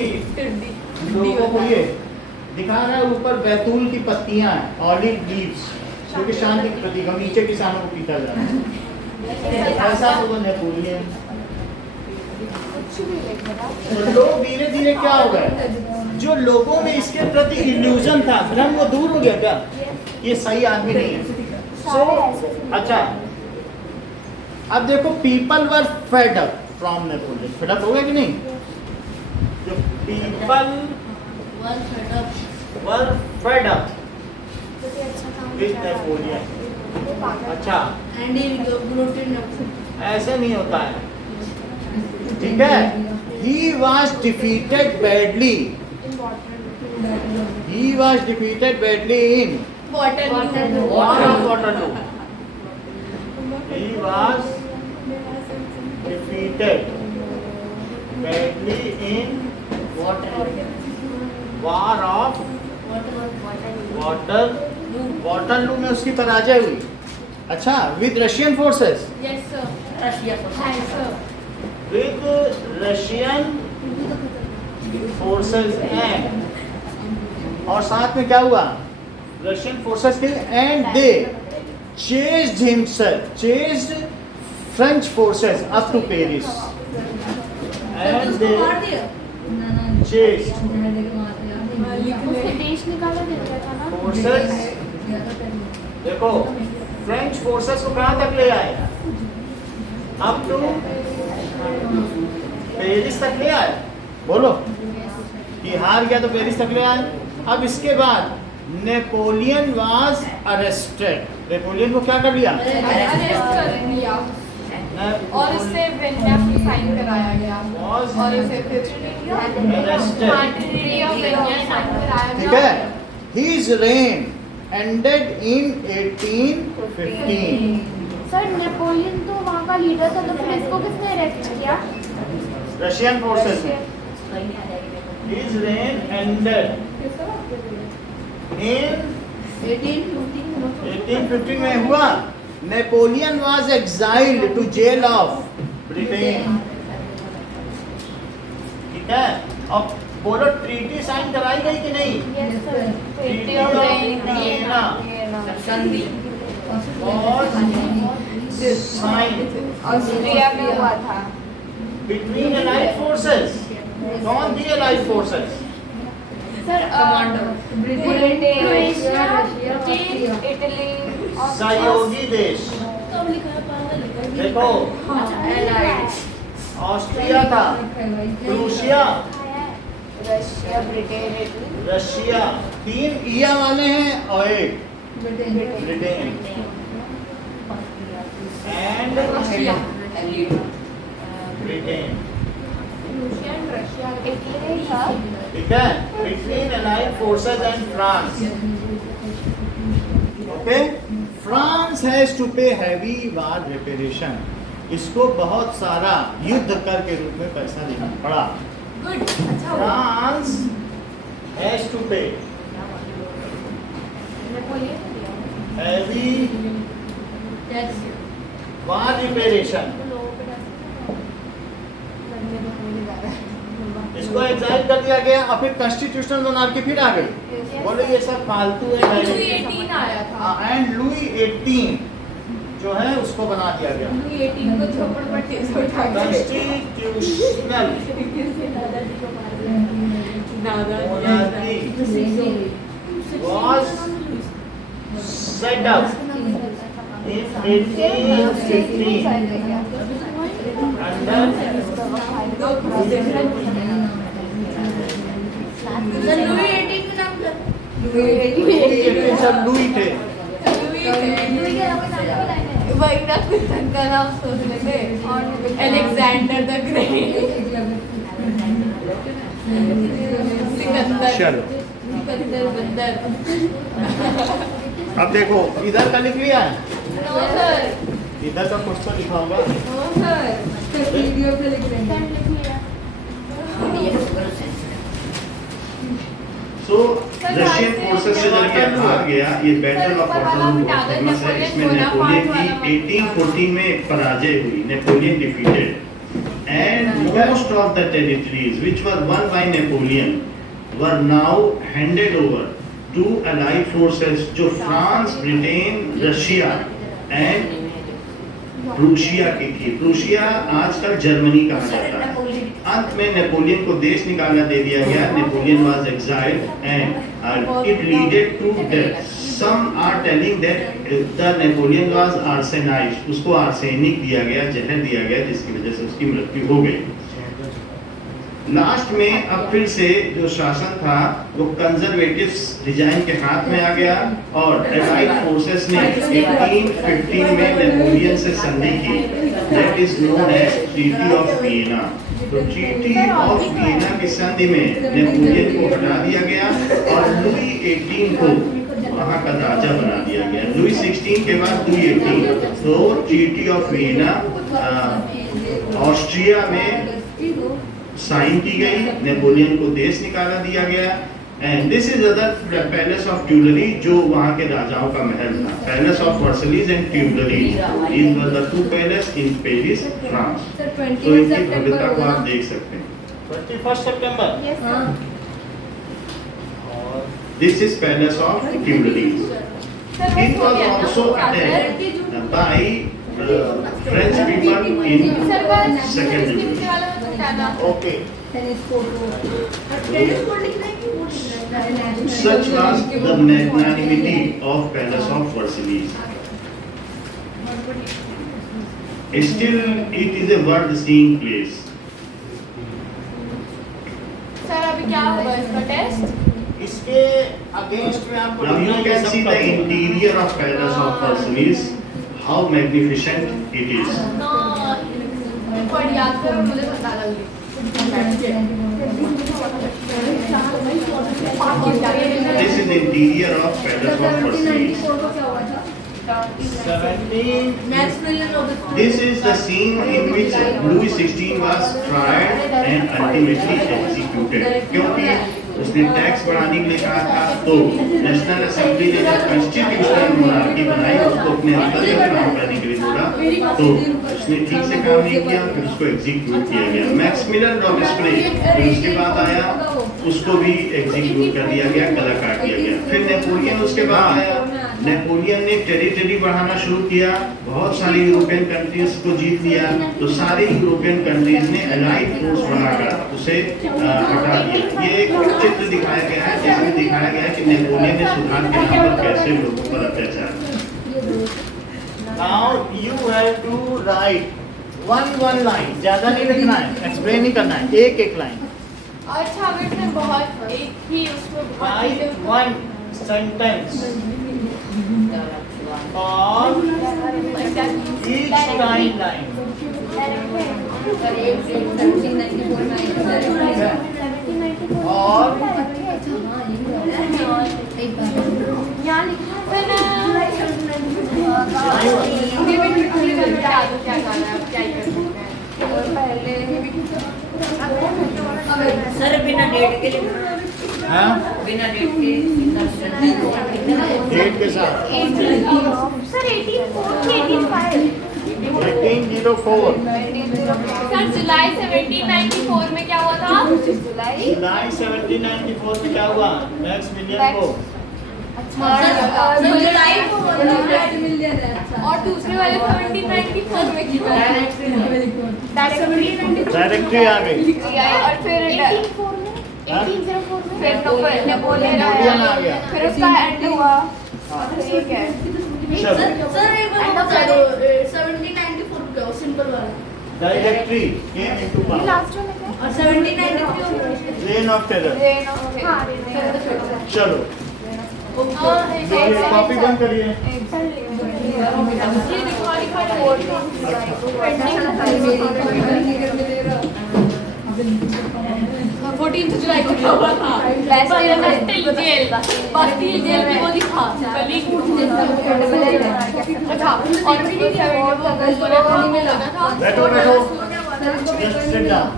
लोगों को ये दिखा रहा है। ऊपर बैतूल की पत्तियां हैं, ऑलिव लीव्स, जो कि शांति के प्रतीक, और नीचे किसानों को पीटा जा रहा है। ऐसा तो वो नेपोलियन। तो लोग धीरे धीरे क्या हो गए, जो लोगों में इसके प्रति इल्यूजन था, भ्रम, वो दूर हो गया। क्या ये सही आदमी नहीं है? सो अच्छा, अब देखो, people were fed up. From Napoleon. Fit up हो गया कि नहीं? The people were fed up with Napoleon। अच्छा, ऐसे नहीं होता है, ठीक है। He was defeated badly। He was defeated badly in War of Waterloo। He was defeated badly in War of Waterloo में उसकी पराजय हुई। अच्छा, with Russian forces। Yes, sir. Russia Hi, sir. With Russian forces and, और साथ में क्या हुआ? Russian forces थे and they chased French forces up to Paris and they chased उसके देश निकाला देता था ना। forces। देखो, फ्रेंच फोर्सेस को कहाँ तक ले आए? अप टू पेरिस तक ले आए। बोलो कि हार गया तो पेरिस तक ले आए। अब इसके बाद नेपोलियन वाज अरेस्टेड। नेपोलियन को क्या कर दिया? अरेस्ट कर लिया और उससे वेनिया साइन कराया गया और उसे फिर ट्रीटी ऑफ वेनिया साइन कराया ठीक गया। है। His reign ended in 1815। Sir Napoleon तो वहाँ का लीडर था, तो फिर इसको किसने अरेस्ट किया? रशियन फोर्सेस ने। His reign ended in 1815 में हुआ। Napoleon was exiled to jail of Britain। ठीक है। अब बोलो ट्रीटी साइन कराई गई कि नहीं? Yes sir. Treaty of Vienna संधि साइन ऑस्ट्रिया में हुआ था। between allied forces। कौन थी allied forces? Sir Croatia, Italy, सहयोगी देश। देखो, ऑस्ट्रिया था, Prussia, Russia, Britain, Italy. Russia. 3 ईया वाले हैं और 1 Britain and Britain. Russia, Italy था। ठीक है। Between allied forces and France. Okay. France has to pay heavy war reparation. इसको बहुत सारा युद्ध कर के रूप में पैसा देना पड़ा। गुड, अच्छा हुआ। France has to pay heavy war reparation. इसको एग्जाइल कर दिया गया और फिर कॉन्स्टिट्यूशनल मोनार्की फिर आ गई। बोले ये सब फालतू है। लुई 18 आया था। एंड लुई 18 जो है उसको बना दिया गया। लुई 18 को झोपड़पट्टी से उठा के constitutional monarchy was set up in 1815 under Louis 18 का नाम क्या? सब लुई थे। वही ना का नाम सोच लेते। अलेक्जेंडर द ग्रेट, सिकंदर, चलो सिकंदर बंदर। अब देखो इधर का लिख लिया है, नो सर, इधर का कुछ तो लिखा होगा। नो सर, वीडियो पे लिख रहे हैं। सो रशियन फोर्सेस से जब ये भाग गया, ये बैटल ऑफ वाटरलू बहुत फेमस है। इसमें नेपोलियन की 1814 में पराजय हुई, Napoleon defeated and most of the territories which were won by Napoleon were now handed over to allied forces जो France, Britain, Russia and Prussia की थी। प्रूशिया आजकल जर्मनी कहा जाता है। अंत में नेपोलियन को देश निकाला दे दिया गया। Napoleon was exiled and it leaded to death. some are telling that the Napoleon was arsenized, उसको आर्सेनिक दिया गया, जहर दिया गया, जिसकी वजह से उसकी मृत्यु हो गई। लास्ट में अब फिर से जो शासन था वो कंजर्वेटिव्स डिजाइन के हाथ में आ गया और एलाइड फोर्सेस ने 1815 में नेपोलियन से संधि की, that is known as treaty of Vienna. तो ट्रीटी ऑफ वियना की संधि में नेपोलियन को हटा दिया गया और लुई 18 को वहाँ का राजा बना दिया गया। लुई 16 के बाद लुई 18। तो ट्रीटी ऑफ वियना ऑस्ट्रिया में साइन की गई, नेपोलियन को देश निकाला दिया गया। And this is other palace of Tuileries, जो वहाँ के राजाओं का महल था। Palace of Versailles and Tuileries, these were the two palaces in Paris, France। तो इनकी भव्यता को आप देख सकते हैं। 21 सितंबर। This is Palace of Tuileries. It was also attacked by French people in Second Revolution। Okay. Such was the magnanimity of Palace of Versailles. Still, it is a worth-seeing place. Sir अभी क्या होगा इसका test? इसके against में आपको Now you can see the interior of Palace of Versailles, how magnificent it is. पर याद करो, मुझे पता लगी। This is the interior of Palace of Versailles. 17 This is the scene in which Louis XVI was tried and ultimately executed. क्योंकि उसने tax बढ़ाने के लिए कहा था, तो नेशनल असेंबली ने जब कॉन्स्टिट्यूशनल मोनार्की बनाई, उसको अपने अंदर चुनाव करने के लिए बोला, तो उसने ठीक से काम नहीं किया, फिर उसको एग्जीक्यूट किया गया। मैक्सिमिलियन रॉबेस्पियर फिर उसके बाद आया, उसको भी एग्जीक्यूट कर दिया गया, गला काट दिया गया। फिर नेपोलियन उसके बाद आया। नेपोलियन ने टेरिटरी बढ़ाना शुरू किया, बहुत सारी यूरोपियन कंट्रीज को जीत लिया, तो सारी यूरोपियन कंट्रीज ने अलाइड फोर्स बनाकर उसे हटा दिया। ये एक चित्र दिखाया गया है, जिसमें दिखाया गया है कि नेपोलियन ने सुधार के नाम पर कैसे लोगों पर अत्याचार किया। Now you have to write one line, ज्यादा नहीं लिखना है, एक्सप्लेन नहीं करना है, एक लाइन। अच्छा, अगर इसमें बहुत एक ही उसको Write one sentence on each timeline। और यहाँ लिखा है क्या गाना है, क्या ही कर सकते हैं। सर बिना डेट के लिखना, हाँ, बिना डेट के डेट के साथ सर 1804 1804। सर जुलाई 1794 में क्या हुआ था? जुलाई 1794 में क्या हुआ? मैक्सिमिलियन को और दूसरे वाले 1794 में क्या हुआ? डायरेक्टरी आ गई। और फिर 1804 में 1804 में फिर नेपोलियन नेपोलियन आ गया। फिर उसका एंड हुआ। ठीक है। चलो, सर एक बार 1794 का सिंपल वाला directory came into power, last में क्या? और 1793 रेन ऑफ टेरर। हाँ, चलो, कॉपी बंद करिए। ये दिखा 14 जुलाई को क्या हुआ था? बस्तिल जेल, बस्तिल जेल में वो दिखा। अच्छा, और फिर में लगा था। बैठो, जस्ट सिट डाउन।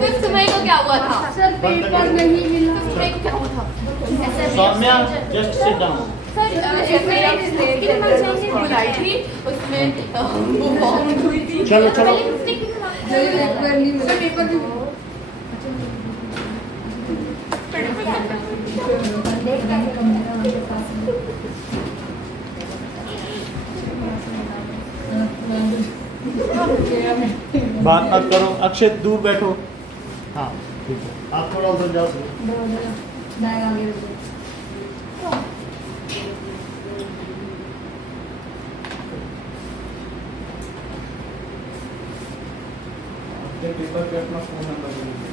5 मई को क्या हुआ था? सर पेपर नहीं मिला। 5 मई को क्या हुआ था? Saumya, just sit down. Sir इसमें एक इमरजेंसी बुलाई थी, उसमें वो बॉम्ब हुई थी। चलो। पेपर नहीं मिला। पेपर नहीं मिला। बात मत करो, अक्षय दूर बैठो। हाँ ठीक है, आप थोड़ा उधर जाओ। बैग आगे रखो। पेपर पे अपना फोन नंबर दे दीजिए।